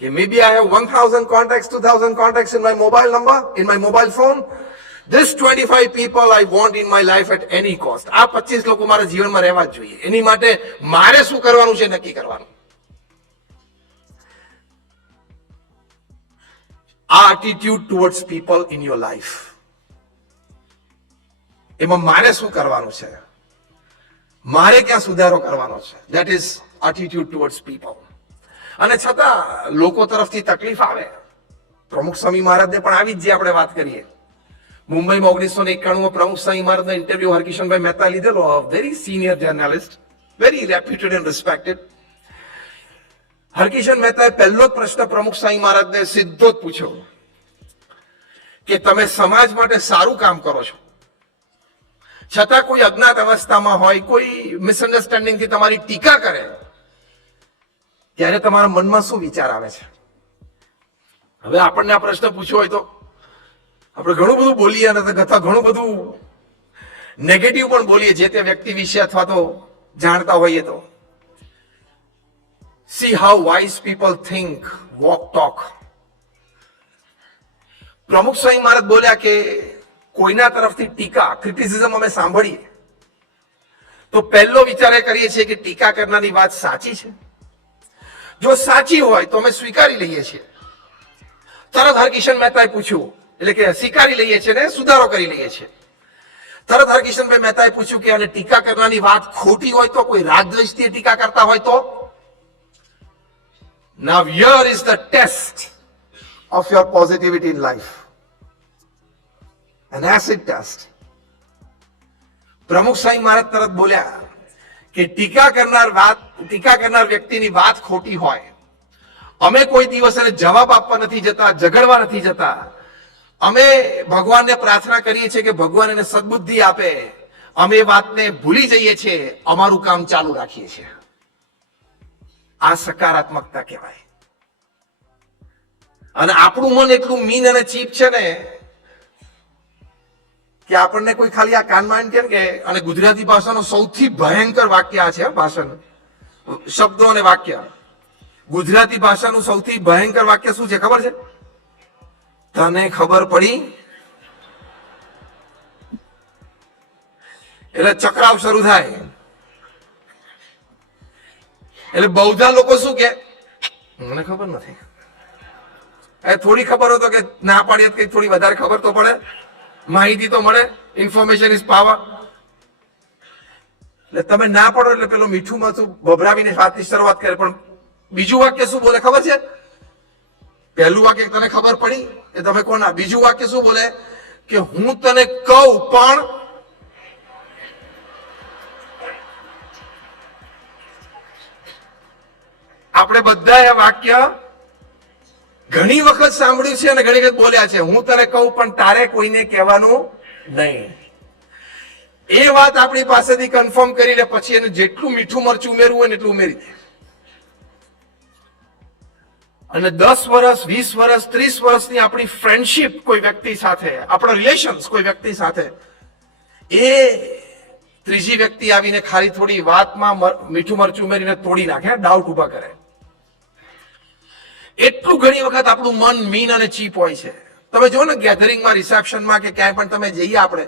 કે maybe I have 1000 contacts, 2000 contacts in my mobile number, in my mobile phone. This 25 people I want in my life at any cost. આ 25 લોકો મારા જીવનમાં રહેવા જ જોઈએ. એની માટે મારે શું કરવાનું છે નક્કી કરવાનું. આ attitude towards people in your life, એમાં મારે શું કરવાનું છે, મારે ક્યાં સુધારો કરવાનો છે, that is attitude towards people. અને છતાં લોકો તરફથી તકલીફ આવે. પ્રમુખ સ્વામી મહારાજને પણ આવી જ જે આપણે વાત કરીએ. મુંબઈમાં 1991માં પ્રમુખ સ્વામી મહારાજનો ઇન્ટરવ્યુ હરકિશનભાઈ મહેતા લીધેલો, very senior journalist, very reputed and respected. Harkishan મહેતાએ પહેલો જ પ્રશ્ન પ્રમુખ સ્વામી મહારાજને સીધો જ પૂછ્યો કે તમે સમાજ માટે સારું કામ કરો છો, છતાં કોઈ અજ્ઞાત અવસ્થામાં હોય, કોઈ મિસઅન્ડરસ્ટેન્ડિંગ થી તમારી ટીકા કરે, ત્યારે તમારા મનમાં શું વિચાર આવે છે? હવે આપણને આ પ્રશ્ન પૂછ્યો હોય તો આપણે ઘણું બધું બોલીએ અને ઘણું બધું નેગેટિવ પણ બોલીએ જે તે વ્યક્તિ વિશે અથવા તો જાણતા હોઈએ તો. C how wise people think, walk, talk. પ્રમુખ સ્વામી મહારાજ બોલ્યા કે કોઈના તરફથી ટીકા, ક્રિટિસિઝમ અમે સાંભળીએ તો પહેલો વિચાર એ કરીએ છીએ કે ટીકા કરનારની વાત સાચી છે. જો સાચી હોય તો અમે સ્વીકારી લઈએ છીએ. તરત હરકિશન મહેતાએ પૂછ્યું, એટલે કે સ્વીકારી લઈએ છીએ ને સુધારો કરી લઈએ છીએ. તરત હરકિશનભાઈ મહેતાએ પૂછ્યું કે અને ટીકા કરનારની વાત ખોટી હોય તો, કોઈ રાગદ્વેષથી ટીકા કરતા હોય તો. Now here is the test of your positivity in life. An acid test. પ્રમુખ સ્વામી મહારાજ તરત બોલ્યા કે ટીકા કરનાર વ્યક્તિની વાત ખોટી હોય, અમે કોઈ દિવસ એને જવાબ આપવા નથી જતા, ઝઘડવા નથી જતા. અમે ભગવાનને પ્રાર્થના કરીએ છીએ કે ભગવાન એને સદબુદ્ધિ આપે. અમે વાતને ભૂલી જઈએ છીએ, અમારું કામ ચાલુ રાખીએ છીએ. આ સકારાત્મકતા કહેવાય. અને આપણું મન એટલું મીન અને ચીપ છે ને કે આપણને કોઈ ખાલી આ કાનમાં કેમ કે, અને ગુજરાતી ભાષાનો સૌથી ભયંકર વાક્ય આ છે. ભાષણ, શબ્દો અને વાક્ય. ગુજરાતી ભાષાનું સૌથી ભયંકર વાક્ય શું છે ખબર છે? તને ખબર પડી? એટલે ચક્રાવ શરૂ થાય. એટલે બૌદ્ધા લોકો શું કે, મને ખબર નથી. થોડી ખબર હોય તો કે ના પાડીએ કઈ થોડી વધારે ખબર તો પડે, માહિતી તો મળે. Information is power. એટલે તમે ના પડો એટલે પેલો મીઠું માથું ભભરાવીને વાતની શરૂઆત કરે. પણ બીજું વાક્ય શું બોલે ખબર છે? પહેલું વાક્ય તને ખબર પડી એ તમે કોના. બીજું વાક્ય શું બોલે કે હું તને કહું પણ. આપણે બધા એ વાક્ય ઘણી વખત સાંભળ્યું છે અને ઘણી વખત બોલ્યા છે. હું તને કહું પણ તારે કોઈને કહેવાનું નહીં. એ વાત આપણી પાસેથી કન્ફર્મ કરી લે, પછી એનું જેટલું મીઠું મરચું ઉમેરવું હોય ને એટલું ઉમેરી દે. અને 10 વર્ષ, 20 વર્ષ, 30 વર્ષની આપણી ફ્રેન્ડશિપ કોઈ વ્યક્તિ સાથે, આપણા રિલેશન્સ કોઈ વ્યક્તિ સાથે, એ ત્રીજી વ્યક્તિ આવીને ખાલી થોડી વાતમાં મીઠું મરચું ઉમેરીને તોડી નાખે, ડાઉટ ઉભા કરે. એટલું ઘણી વખત આપણું મન મીન અને ચીપ હોય છે. તમે જો ને ગેધરિંગમાં, રિસેપ્શનમાં કે ક્યાંય પણ તમે જઈએ આપણે,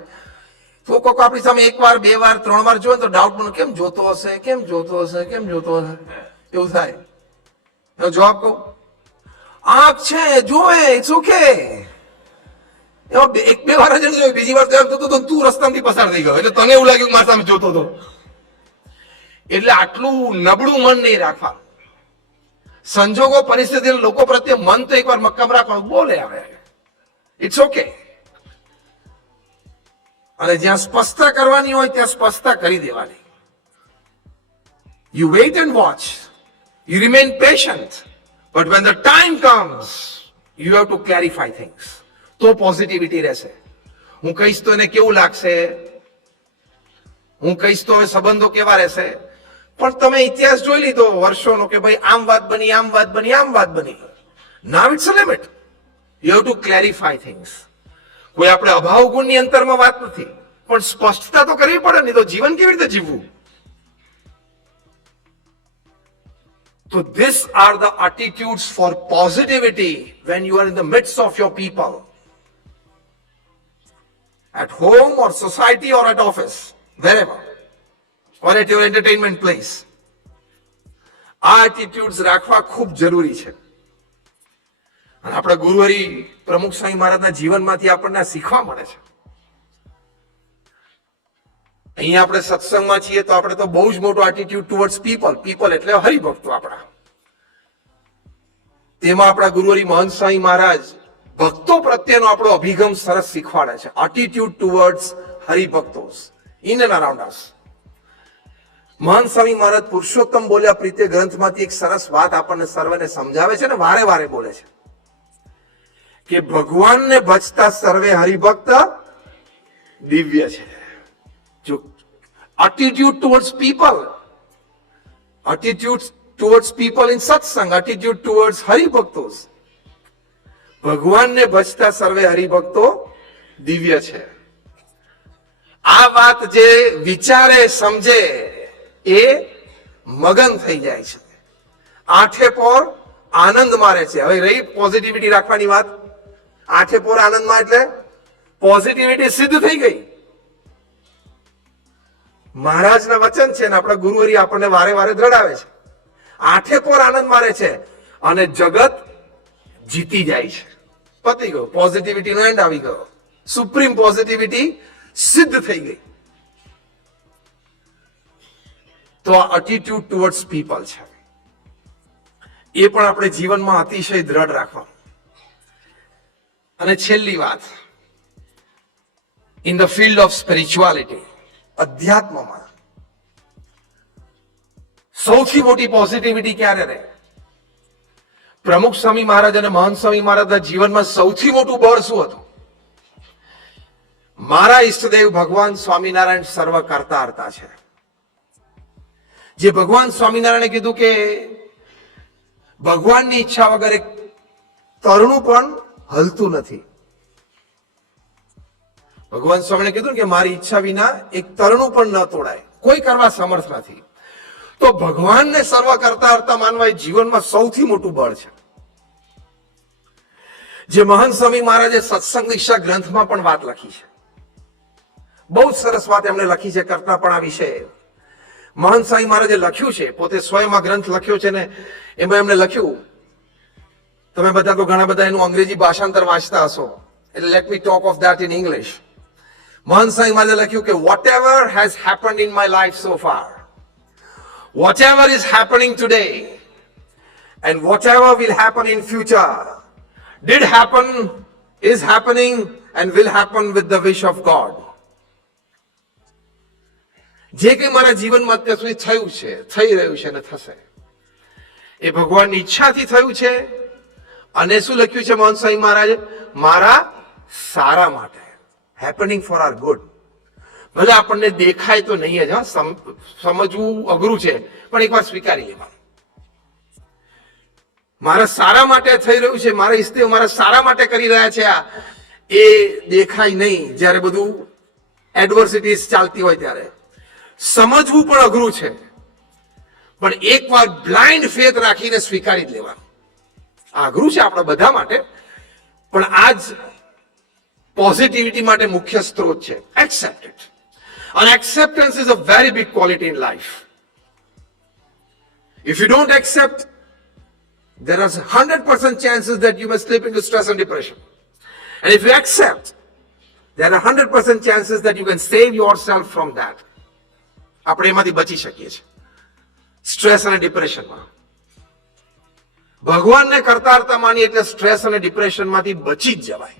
તો કોક આપણી સામે 1 વાર, 2 વાર, 3 વાર જોવે તો ડાઉટ મને કેમ જોતો હશે, કેમ જોતો હશે, કેમ જોતો હશે, એવું થાય. જવાબ કહું, આંખ છે જોવે, ઇટ્સ ઓકે. 1-2 વાર જ જોયું, બીજી વાર તો એમ થતું તું રસ્તામાંથી પસાર થઈ ગયો એટલે તને એવું લાગ્યું મારા સામે જોતો હતો. એટલે આટલું નબળું મન નહીં રાખવા. સંજોગો, પરિસ્થિતિ, લોકો પ્રત્યે મન તો એકવાર મક્કમ રાખવાનું, બોલે આવે, ઇટ્સ ઓકે. અને જ્યાં સ્પષ્ટતા કરવાની હોય ત્યાં સ્પષ્ટતા કરી દેવાની. You weight and watch, you remain patient, but when the time comes you have to clarify things. તો પોઝિટિવિટી રહેશે. હું કહીશ તો એને કેવું લાગશે, હું કહીશ તો હવે સંબંધો કેવા રહેશે. પણ તમે ઇતિહાસ જોઈ લીધો વર્ષોનો કે ભાઈ આમ વાત બની, આમ વાત બની, આમ વાત બની. Now it's a limit. You have to clarify things. કોઈ આપણે અભાવ ગુણની અંતરમાં વાત નથી, પણ સ્પષ્ટતા તો કરવી પડે, નહીં તો જીવન કેવી રીતે જીવવું. So these are the attitudes for positivity when you are in the midst of your people. At home or society or at office, wherever. Or at your entertainment place. આ એટીટ્યુડ્સ રાખવા ખૂબ જરૂરી છે. અને આપણા ગુરુહરિ પ્રમુખ સ્વામી મહારાજના જીવનમાંથી આપણને શીખવા મળે છે. અહીંયા આપણે સત્સંગમાં છીએ તો આપણે તો બહુ જ મોટો એટીટ્યુડ ટુવર્ડ્સ પીપલ. પીપલ એટલે હરિભક્તો આપણા. તેમાં આપણા ગુરુહરિ મહંત સ્વામી મહારાજ ભક્તો પ્રત્યેનો આપણો અભિગમ સરસ શીખવાડે છે. એટીટ્યુડ ટુવર્ડ્સ હરિભક્તોસ in and around us. Mahant Swami મહારાજ પુરુષોત્તમ બોલ્યા પ્રીત્ય ગ્રંથમાંથી એક સરસ વાત આપણને સર્વને સમજાવે છે ને વારે વારે બોલે છે કે ભગવાનને ભજતા સર્વે હરિભક્ત દિવ્ય છે. જો એટીટ્યુડ ટુવર્ડ્સ પીપલ ઇન સત્સંગ, એટીટ્યુડ ટુવર્ડ્સ હરિભક્તોસ, ભગવાનને ભજતા સર્વે હરિભક્તો દિવ્ય છે. આ વાત જે વિચારે, સમજે એ મગન થઈ જાય છે, આઠે પોર આનંદ મારે છે. હવે રહી પોઝિટિવિટી રાખવાની વાત. આઠે પોર આનંદમાં એટલે પોઝિટિવિટી સિદ્ધ થઈ ગઈ. મહારાજના વચન છે ને આપણા ગુરુહરિ આપણને વારે વારે દ્રઢાવે છે. આઠે પોર આનંદ મારે છે અને જગત જીતી જાય છે. પતી ગયો, પોઝિટિવિટી નો એન્ડ આવી ગયો. સુપ્રીમ પોઝિટિવિટી સિદ્ધ થઈ ગઈ. તો આ એટીટ્યુડ ટુવર્ડ્સ પીપલ છે, એ પણ આપણે જીવનમાં અતિશય દ્રઢ રાખવાનું. અને છેલ્લી વાત, in the field of spirituality, અધ્યાત્મમાં સૌથી મોટી પોઝિટિવિટી ક્યારે રહે? પ્રમુખ સ્વામી મહારાજ અને મહંત સ્વામી મહારાજના જીવનમાં સૌથી મોટું બળ શું હતું? મારા ઈષ્ટદેવ ભગવાન સ્વામિનારાયણ સર્વ કરતા હરતા છે. જે ભગવાન સ્વામિનારાયણે કીધું કે ભગવાનની ઈચ્છા વગર એક તરણું પણ હલતું નથી. ભગવાન સ્વામીને કીધું કે મારી ઈચ્છા વિના એક તરણું પણ ન તોડાય, કોઈ કરવા સમર્થ નથી. તો ભગવાનને સર્વ કરતા હરતા માનવા એ જીવનમાં સૌથી મોટું બળ છે. જે મહંત સ્વામી મહારાજે સત્સંગ દીક્ષા ગ્રંથમાં પણ વાત લખી છે. બહુ જ સરસ વાત એમણે લખી છે કરતાપણા વિશે. મહંત સ્વામી મહારાજે લખ્યું છે, પોતે સ્વયં આ ગ્રંથ લખ્યો છે ને એમાં એમણે લખ્યું, તમે બધા તો ઘણા બધા એનું અંગ્રેજી ભાષાંતર વાંચતા હશો, એટલે let me talk of that in English. મહંત સ્વામી મહારાજે લખ્યું કે whatever has happened in my life so far, whatever is happening today and whatever will happen in future did happen, is happening and will happen with the wish of God. જે કંઈ મારા જીવનમાં અત્યાર સુધી થયું છે, થઈ રહ્યું છે અને થશે, એ ભગવાનની ઈચ્છાથી થયું છે. અને શું લખ્યું છે મહંત સ્વામી મહારાજે? મારા સારા માટે, હેપનિંગ ફોર આર ગુડ. ભલે આપણને દેખાય તો નહીં જ, સમજવું અઘરું છે, પણ એકવાર સ્વીકારી લેવાનું. મારા સારા માટે થઈ રહ્યું છે, મારા ઈષ્ટદેવ મારા સારા માટે કરી રહ્યા છે. આ એ દેખાય નહીં જ્યારે બધું એડવર્સિટીઝ ચાલતી હોય ત્યારે. સમજવું પણ અઘરું છે, પણ એકવાર બ્લાઇન્ડ ફેથ રાખીને સ્વીકારી જ લેવાનું. આ અઘરું છે આપણા બધા માટે, પણ આ જ પોઝિટિવિટી માટે મુખ્ય સ્ત્રોત છે. Accept it. And acceptance is a very big quality in life. If you don't accept, there are 100% chances that you may slip into stress and depression. And if you accept, there are 100% chances that you can save yourself from that. આપણે એમાંથી બચી શકીએ છીએ, stress અને ડિપ્રેશનમાં. ભગવાનને કરતા હરતા માની એટલે સ્ટ્રેસ અને ડિપ્રેશનમાંથી બચી જ જવાય.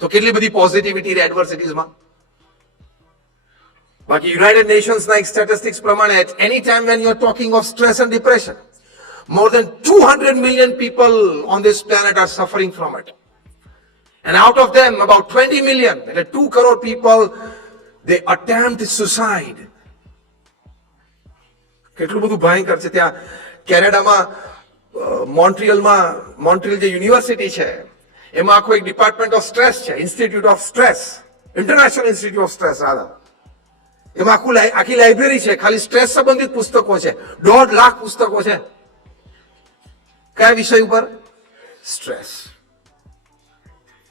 તો કેટલી બધી પોઝિટિવિટી એડવર્સિટીઝમાં. બાકી યુનાઇટેડ નેશન્સના એક સ્ટેટિસ્ટિક્સ પ્રમાણે at any time when you are talking of stress and depression, more than 200 million people on this planet are suffering from it. And out of them, about 20 million, એટલે 2 crore people, they attempt suicide. કેટલું બધું ભયંકર છે. ત્યાં કેનેડામાં Montreal જે university છે એમાં આખો એક ડિપાર્ટમેન્ટ ઓફ સ્ટ્રેસ છે, institute of stress, international institute of stress. એમાં આખી લાઇબ્રેરી છે, ખાલી સ્ટ્રેસ સંબંધિત પુસ્તકો છે. 1.5 લાખ પુસ્તકો છે. કયા વિષય ઉપર? સ્ટ્રેસ,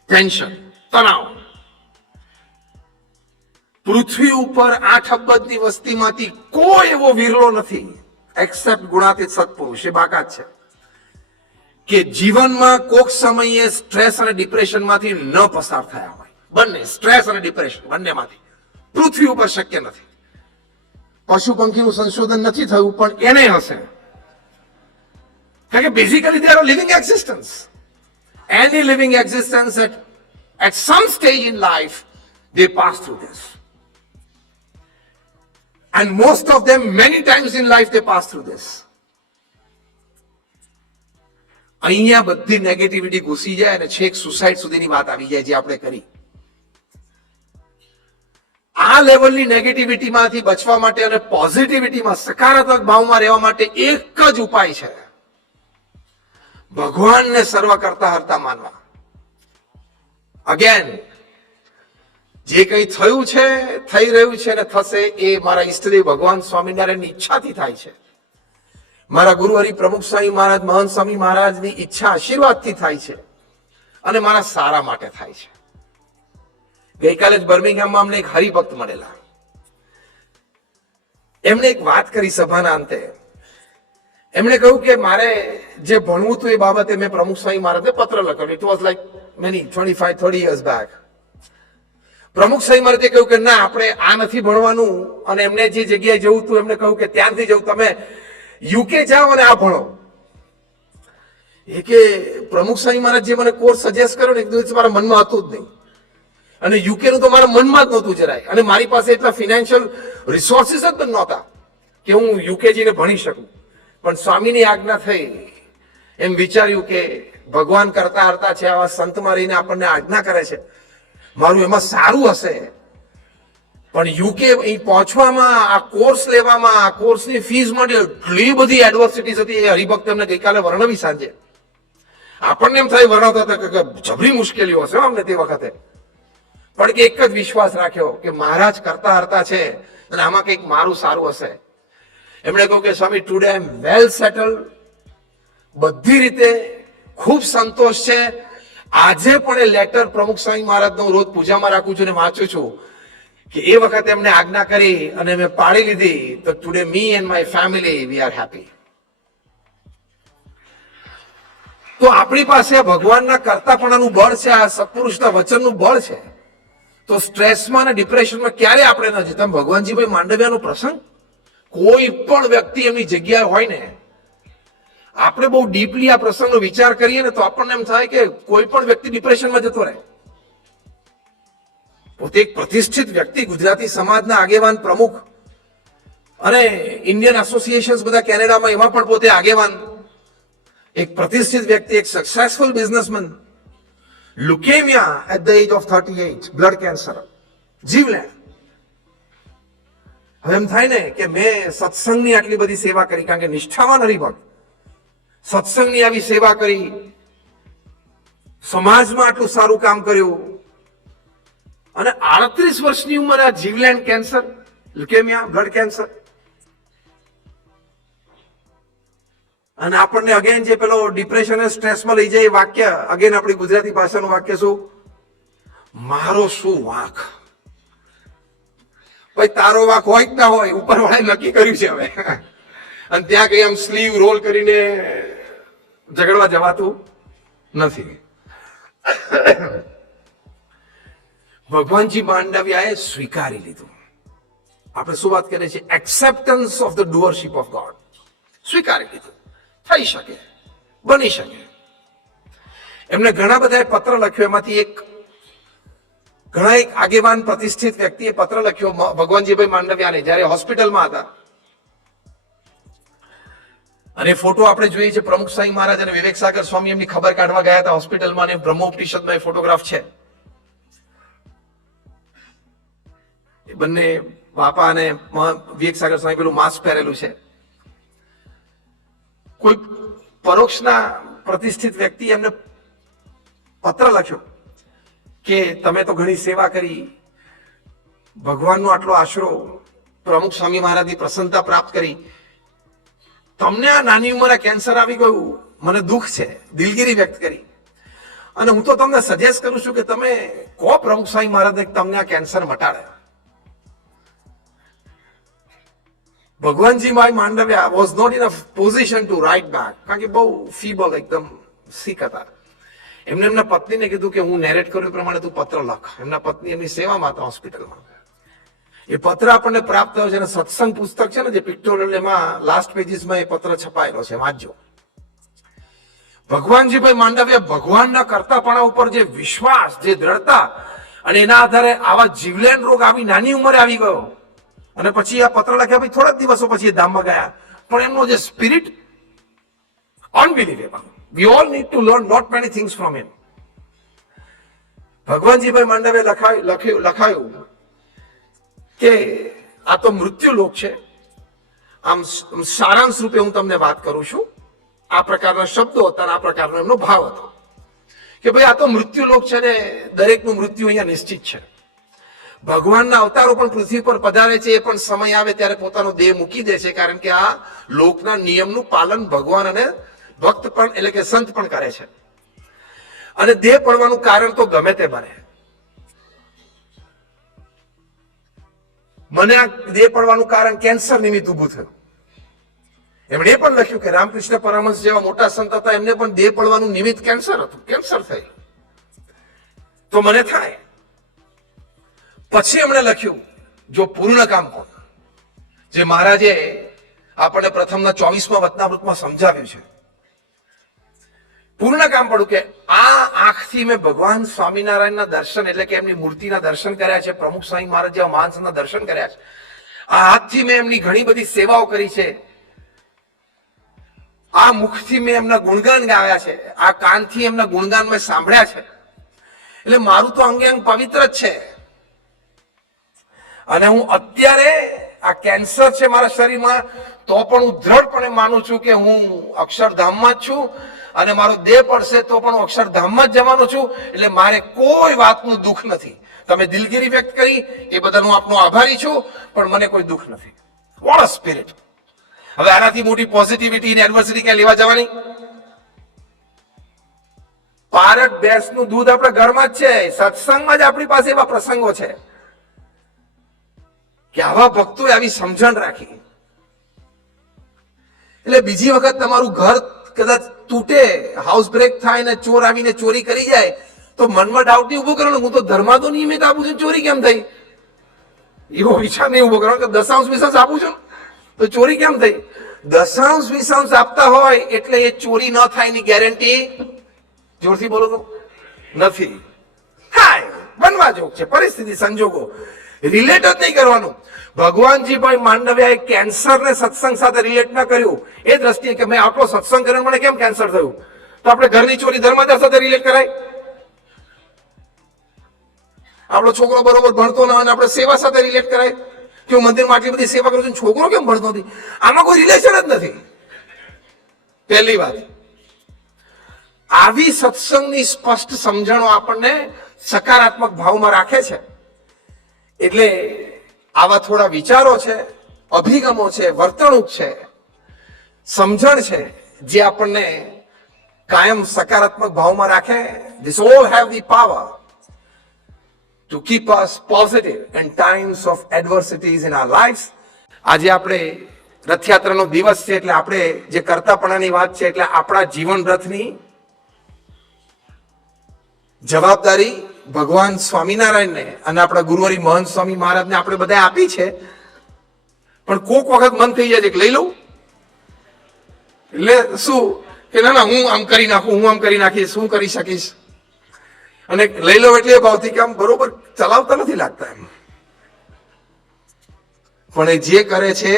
ટેન્શન, તણાવ. પૃથ્વી ઉપર 8 અબજની વસ્તીમાંથી કોઈ એવો વિરલો નથી, એક્સેપ્ટ ગુણાતીત સત્પુરુષ, એ બાકાત છે, કે જીવનમાં કોક સમયે સ્ટ્રેસ અને ડિપ્રેશનમાંથી ન પસાર થયા હોય. બંને સ્ટ્રેસ અને ડિપ્રેશન, બંનેમાંથી પૃથ્વી ઉપર શક્ય નથી. પશુ પંખીનું સંશોધન નથી થયું, પણ એને હશે, કારણ કે basically they are living existence. Any living existence at some stage in life they pass through this, and most of them many times in life they pass through this. અહીંયા બધી નેગેટિવિટી ઘૂસી જાય અને છેક સુસાઇડ સુધીની વાત આવી જાય, જે આપણે કરી. આ લેવલની નેગેટિવિટીમાંથી બચવા માટે અને પોઝિટિવિટીમાં, સકારાત્મક ભાવમાં રહેવા માટે એક જ ઉપાય છે, ભગવાનને સર્વ કરતા હરતા માનવા. અગેન જે કંઈ થયું છે, થઈ રહ્યું છે અને થશે એ મારા ઈષ્ટદેવ ભગવાન સ્વામિનારાયણની ઈચ્છાથી થાય છે. મારા ગુરુ હરિ પ્રમુખ સ્વામી મહારાજ, મહંત સ્વામી મહારાજની ઈચ્છા આશીર્વાદથી થાય છે અને મારા સારા માટે થાય છે. ગઈકાલે જ બર્મિંગહામમાં અમને એક હરિભક્ત મળેલા. એમણે એક વાત કરી સભાના અંતે. એમણે કહ્યું કે મારે જે ભણવું હતું એ બાબતે મેં પ્રમુખ સ્વામી મહારાજને પત્ર લખ્યો. It was like many 25-30 years back. પ્રમુખ સ્વામી મહારાજે કહ્યું કે ના, આપણે આ નથી ભણવાનું. અને એમને જે જગ્યાએ જવું હતું એમને કહ્યું કે ત્યાંથી જવું, તમે યુકે જાઓ અને આ ભણો. એ કે પ્રમુખ સ્વામી મહારાજ જે મને કોર્સ સજેસ્ટ કર્યો ને, એક દિવસ મારા મનમાં હતું જ નહીં. અને યુકે નું તો મારા મનમાં જ નહોતું જરાય. અને મારી પાસે એટલા ફિનાન્શિયલ રિસોર્સિસ જ નહોતા કે હું યુકે જઈને ભણી શકું. પણ સ્વામીની આજ્ઞા થઈ. એમ વિચાર્યું કે ભગવાન કરતા હરતા છે, આવા સંતમાં રહીને આપણને આજ્ઞા કરે છે, મારું એમાં સારું હશે. પણ યુકે અહીં પહોંચવામાં, આ કોર્સ લેવામાં, આ કોર્સની ફીસ માટે એટલી બધી એડવર્સિટીઝ હતી. એ હરિભક્ત એમને ગઈકાલે વર્ણવી સાંજે. આપણને એમ થાય વર્ણવતા હતા કે જબરી મુશ્કેલીઓ હશે અમને તે વખતે. પણ એક જ વિશ્વાસ રાખ્યો કે મહારાજ કરતા હરતા છે અને આમાં કંઈક મારું સારું હશે. એમણે કહ્યું કે સ્વામી, today I M well settle, બધી રીતે ખૂબ સંતોષ છે. આજે પણ એ લેટર પ્રમુખ સ્વામી મહારાજનો રોજ પૂજામાં રાખું છું અને વાંચું છું કે એ વખતે એમને આજ્ઞા કરી અને મેં પાડી લીધી. તો today me and my family we are happy. તો આપણી પાસે આ ભગવાનના કરતાપણાનું બળ છે, આ સત્પુરુષના વચનનું બળ છે. તો સ્ટ્રેસમાં અને ડિપ્રેશનમાં ક્યારે આપણે ન જઈએ. તમે ભગવાનજીભાઈ માંડવિયાનો પ્રસંગ, કોઈ પણ વ્યક્તિ એમની જગ્યાએ હોય ને, આપણે બહુ ડીપલી આ પ્રસંગનો વિચાર કરીએ ને તો આપણને એમ થાય કે કોઈ પણ વ્યક્તિ ડિપ્રેશનમાં જતો રહે. પોતે એક પ્રતિષ્ઠિત વ્યક્તિ, ગુજરાતી સમાજના આગેવાન પ્રમુખ અને ઇન્ડિયન એસોસિએશન્સ બધા કેનેડામાં, એમાં પણ પોતે આગેવાન, એક પ્રતિષ્ઠિત વ્યક્તિ, એક successful businessman. Leukaemia at the age of 38, blood cancer, જીવલેણ. હવે એમ થાય ને કે મેં સત્સંગની આટલી બધી સેવા કરી, કારણ કે નિષ્ઠાવાન હરિભક્ત, સત્સંગની આવી સેવા કરી, સમાજમાં આટલું સારું કામ કર્યું, અને 38 વર્ષની ઉંમરે આ જીવલેણ કેન્સર, લ્યુકેમિયા, બ્લડ કેન્સર. અને આપણને અગેન જે પેલો ડિપ્રેશન અને સ્ટ્રેસમાં લઈ જાય એ વાક્ય, અગેન આપણી ગુજરાતી ભાષાનું વાક્ય શું? મારો શું વાંક. ભાઈ તારો વાંક હોય જ ના હોય, ઉપરવાળાએ નક્કી કર્યું છે હવે. અને ત્યાં કઈ આમ સ્લીવ રોલ કરીને ઝઘડવા જવાતું નથી. ભગવાનજી માંડવિયાએ સ્વીકારી લીધું. આપણે શું વાત કરીએ છીએ? Acceptance of the doership of God. સ્વીકારી લીધું. થઈ શકે, બની શકે. એમને ઘણા બધા પત્ર લખ્યો. એમાંથી એક આગેવાન પ્રતિષ્ઠિત વ્યક્તિએ પત્ર લખ્યો ભગવાનજીભાઈ માંડવિયાને જ્યારે હોસ્પિટલમાં હતા. અને ફોટો આપણે જોઈએ છે, પ્રમુખ સ્વામી મહારાજ અને વિવેક સાગર સ્વામી એમની ખબર કાઢવા ગયા હતા હોસ્પિટલમાં, અને બ્રહ્મોપનિષદનો એ ફોટોગ્રાફ છે. એ બંને બાપા અને વિવેક સાગર સ્વામી પેલું માસ્ક પહેરેલું છે. કોઈ પરોક્ષના પ્રતિષ્ઠિત વ્યક્તિ એમને પત્ર લખ્યો કે તમે તો ઘણી સેવા કરી, ભગવાનનો આટલો આશરો, પ્રમુખ સ્વામી મહારાજની પ્રસન્નતા પ્રાપ્ત કરી, તમને આ નાની ઉંમરે કેન્સર આવી ગયું, મને દુઃખ છે, દિલગીરી વ્યક્ત કરી. અને હું તો તમને સજેસ્ટ કરું છું કે તમે કહો પ્રમુખ સ્વામી મહારાજને તમને આ કેન્સર મટાડે. Bhagwanjibhai Mandaviya was not in a position to write back, કારણ કે બહુ ફીબલ, એકદમ સીક હતા. એમને એમના પત્નીને કીધું કે હું નેરેટ કર્યું પ્રમાણે તું પત્ર લખ. એમના પત્ની એમની સેવામાં હતા હોસ્પિટલમાં. એ પત્ર આપણને પ્રાપ્ત થયો છે, અને સત્સંગ પુસ્તક છે ને જે પિક્ટોરિયલ, એમાં લાસ્ટ પેજીસમાં એ પત્ર છપાયેલો છે, વાંચજો. ભગવાનજીભાઈ માંડવિયા ભગવાનના કરતાપણા ઉપર જે વિશ્વાસ, જે દ્રઢતા, અને એના આધારે આવા જીવલેણ રોગ આવી નાની ઉંમરે આવી ગયો. અને પછી આ પત્ર લખ્યા પછી થોડા દિવસો પછી એ ધામમાં ગયા. પણ એમનો જે spirit, unbelievable. We all need to learn not many things from him. Bhagwanjibhai માંડવિયાએ લખાયું કે આ તો મૃત્યુ લોક છે. આમ સારાંશ રૂપે હું તમને વાત કરું છું. આ પ્રકારના શબ્દો હતા, આ પ્રકારનો એમનો ભાવ હતો કે ભાઈ આ તો મૃત્યુ લોક છે ને દરેકનું મૃત્યુ અહીંયા નિશ્ચિત છે. ભગવાનના અવતારો પણ પૃથ્વી પર પધારે છે, એ પણ સમય આવે ત્યારે પોતાનો દેહ મૂકી દે છે, કારણ કે આ લોકના નિયમનું પાલન ભગવાન અને ભક્ત પણ એટલે કે સંત પણ કરે છે. અને દેહ પડવાનું કારણ તો ગમે તે બને. મને આ દેહ પડવાનું કારણ કેન્સર નિમિત્ત ઉભું થયું. એમણે પણ લખ્યું કે રામકૃષ્ણ પરમહંસ જેવા મોટા સંત હતા, એમને પણ દેહ પડવાનું નિમિત્ત કેન્સર હતું, કેન્સર થઈ. તો મને થાય. પછી એમણે લખ્યું જો પૂર્ણ કામ કોણ, જે મહારાજે આપણને પ્રથમના 24મા વચનામૃતમાં સમજાવ્યું છે. પૂર્ણ કામ પડ્યું કે આ આંખથી મેં ભગવાન સ્વામિનારાયણના દર્શન એટલે કે એમની મૂર્તિના દર્શન કર્યા છે, પ્રમુખ સ્વામી મહારાજ જેવા મહાન સંતના દર્શન કર્યા છે. આ હાથથી મેં એમની ઘણી બધી સેવાઓ કરી છે. આ મુખથી મેં એમના ગુણગાન ગાયા છે, આ કાનથી એમના ગુણગાન મેં સાંભળ્યા છે. એટલે મારું તો અંગે અંગ પવિત્ર જ છે. અને હું અત્યારે આ કેન્સર છે મારા શરીરમાં, તો પણ હું દ્રઢપણે માનું છું કે હું અક્ષરધામમાં જ છું, અને મારો દેહ પડશે તો પણ હું અક્ષરધામમાં જ જવાનો છું. એટલે મારે કોઈ વાતનું દુઃખ નથી. તમે દિલગીરી વ્યક્ત કરી એ બદલ હું આપનો આભારી છું, પણ મને કોઈ દુઃખ નથી. What a spirit! હવે આનાથી મોટી પોઝિટિવિટી ને એડવર્સિટી ક્યાં લેવા જવાની? પારક ભેંસનું દૂધ આપણા ઘરમાં જ છે, સત્સંગમાં જ આપણી પાસે એવા પ્રસંગો છે કે આવા ભક્તોએ આવી સમજણ રાખી. એટલે બીજી વખત તમારું ઘર કદાચ તૂટે, હાઉસ બ્રેક થાય ને ચોર આવીને ચોરી કરી જાય, તો મનમાં ડાઉટ નહીં ઉભો કરવાનો હું તો ધર્મા તો નિયમિત આપું છું, ચોરી કેમ થઈ? એવો વિચાર નહીં ઉભો કરવાનો કે દશાંશ વિશાંશ આપું છું તો ચોરી કેમ થઈ? દશાંશ વિશાંશ આપતા હોય એટલે એ ચોરી ન થાય એની ગેરંટી જોરથી બોલો તો નથી. થાય, બનવા જોગ છે, પરિસ્થિતિ સંજોગો, રિલેટ જ નહીં કરવાનું. ભગવાનજી ભાઈ માંડવિયાએ કેન્સરને સત્સંગ સાથે રિલેટ ના કર્યું એ દ્રષ્ટિએ કે મેં આટલો સત્સંગ કર્યો મને કેમ કેન્સર થયું, તો આપણે ઘરની ચોરી ધર્માદાર સાથે રિલેટ કરાય? આપણો છોકરો બરોબર ભણતો ના હોય આપણે સેવા સાથે રિલેટ કરાય કે હું મંદિરમાં આટલી બધી સેવા કરું છું, છોકરો કેમ ભણતો નથી? આમાં કોઈ રિલેશન જ નથી. પહેલી વાત, આવી સત્સંગની સ્પષ્ટ સમજણો આપણને સકારાત્મક ભાવમાં રાખે છે. એટલે આવા થોડા વિચારો છે, અભિગમો છે, વર્તણૂક છે, સમજણ છે, જે આપણને કાયમ સકારાત્મક ભાવમાં રાખે. This all have the power to keep us positive in times of adversities in our lives. આજે આપણે રથયાત્રાનો દિવસ છે, એટલે આપણે જે કરતાપણાની વાત છે, એટલે આપણા જીવન રથની જવાબદારી ભગવાન સ્વામિનારાયણને અને આપણા ગુરુવરી મહંત સ્વામી મહારાજને આપણે બધા આપી છે. પણ કોક વખત મન થઈ જાય છે કે લઈ લઉં, એટલે શું કે ના ના હું આમ કરી નાખું, હું આમ કરી નાખીશ, હું કરી શકીશ, અને લઈ લો એટલે ભાવથી કે આમ બરોબર ચલાવતા નથી લાગતા એમ. પણ એ જે કરે છે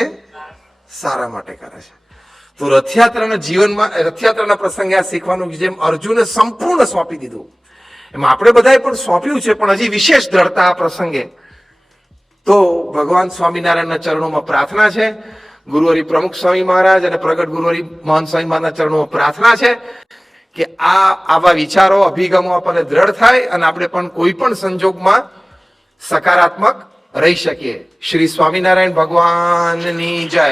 સારા માટે કરે છે. તો રથયાત્રાના જીવનમાં, રથયાત્રાના પ્રસંગે આ શીખવાનું જેમ અર્જુને સંપૂર્ણ સોંપી દીધું, એમાં આપણે બધાએ પણ સોંપ્યું છે, પણ હજી વિશેષ દ્રઢતા આ પ્રસંગે. તો ભગવાન સ્વામિનારાયણના ચરણોમાં પ્રાર્થના છે, ગુરુવરી પ્રમુખ સ્વામી મહારાજ અને પ્રગટ ગુરુવરી મહંત સ્વામી મહારાજના ચરણોમાં પ્રાર્થના છે કે આવા વિચારો, અભિગમો આપણને દ્રઢ થાય અને આપણે પણ કોઈ પણ સંજોગમાં સકારાત્મક રહી શકીએ. શ્રી સ્વામિનારાયણ ભગવાનની જય.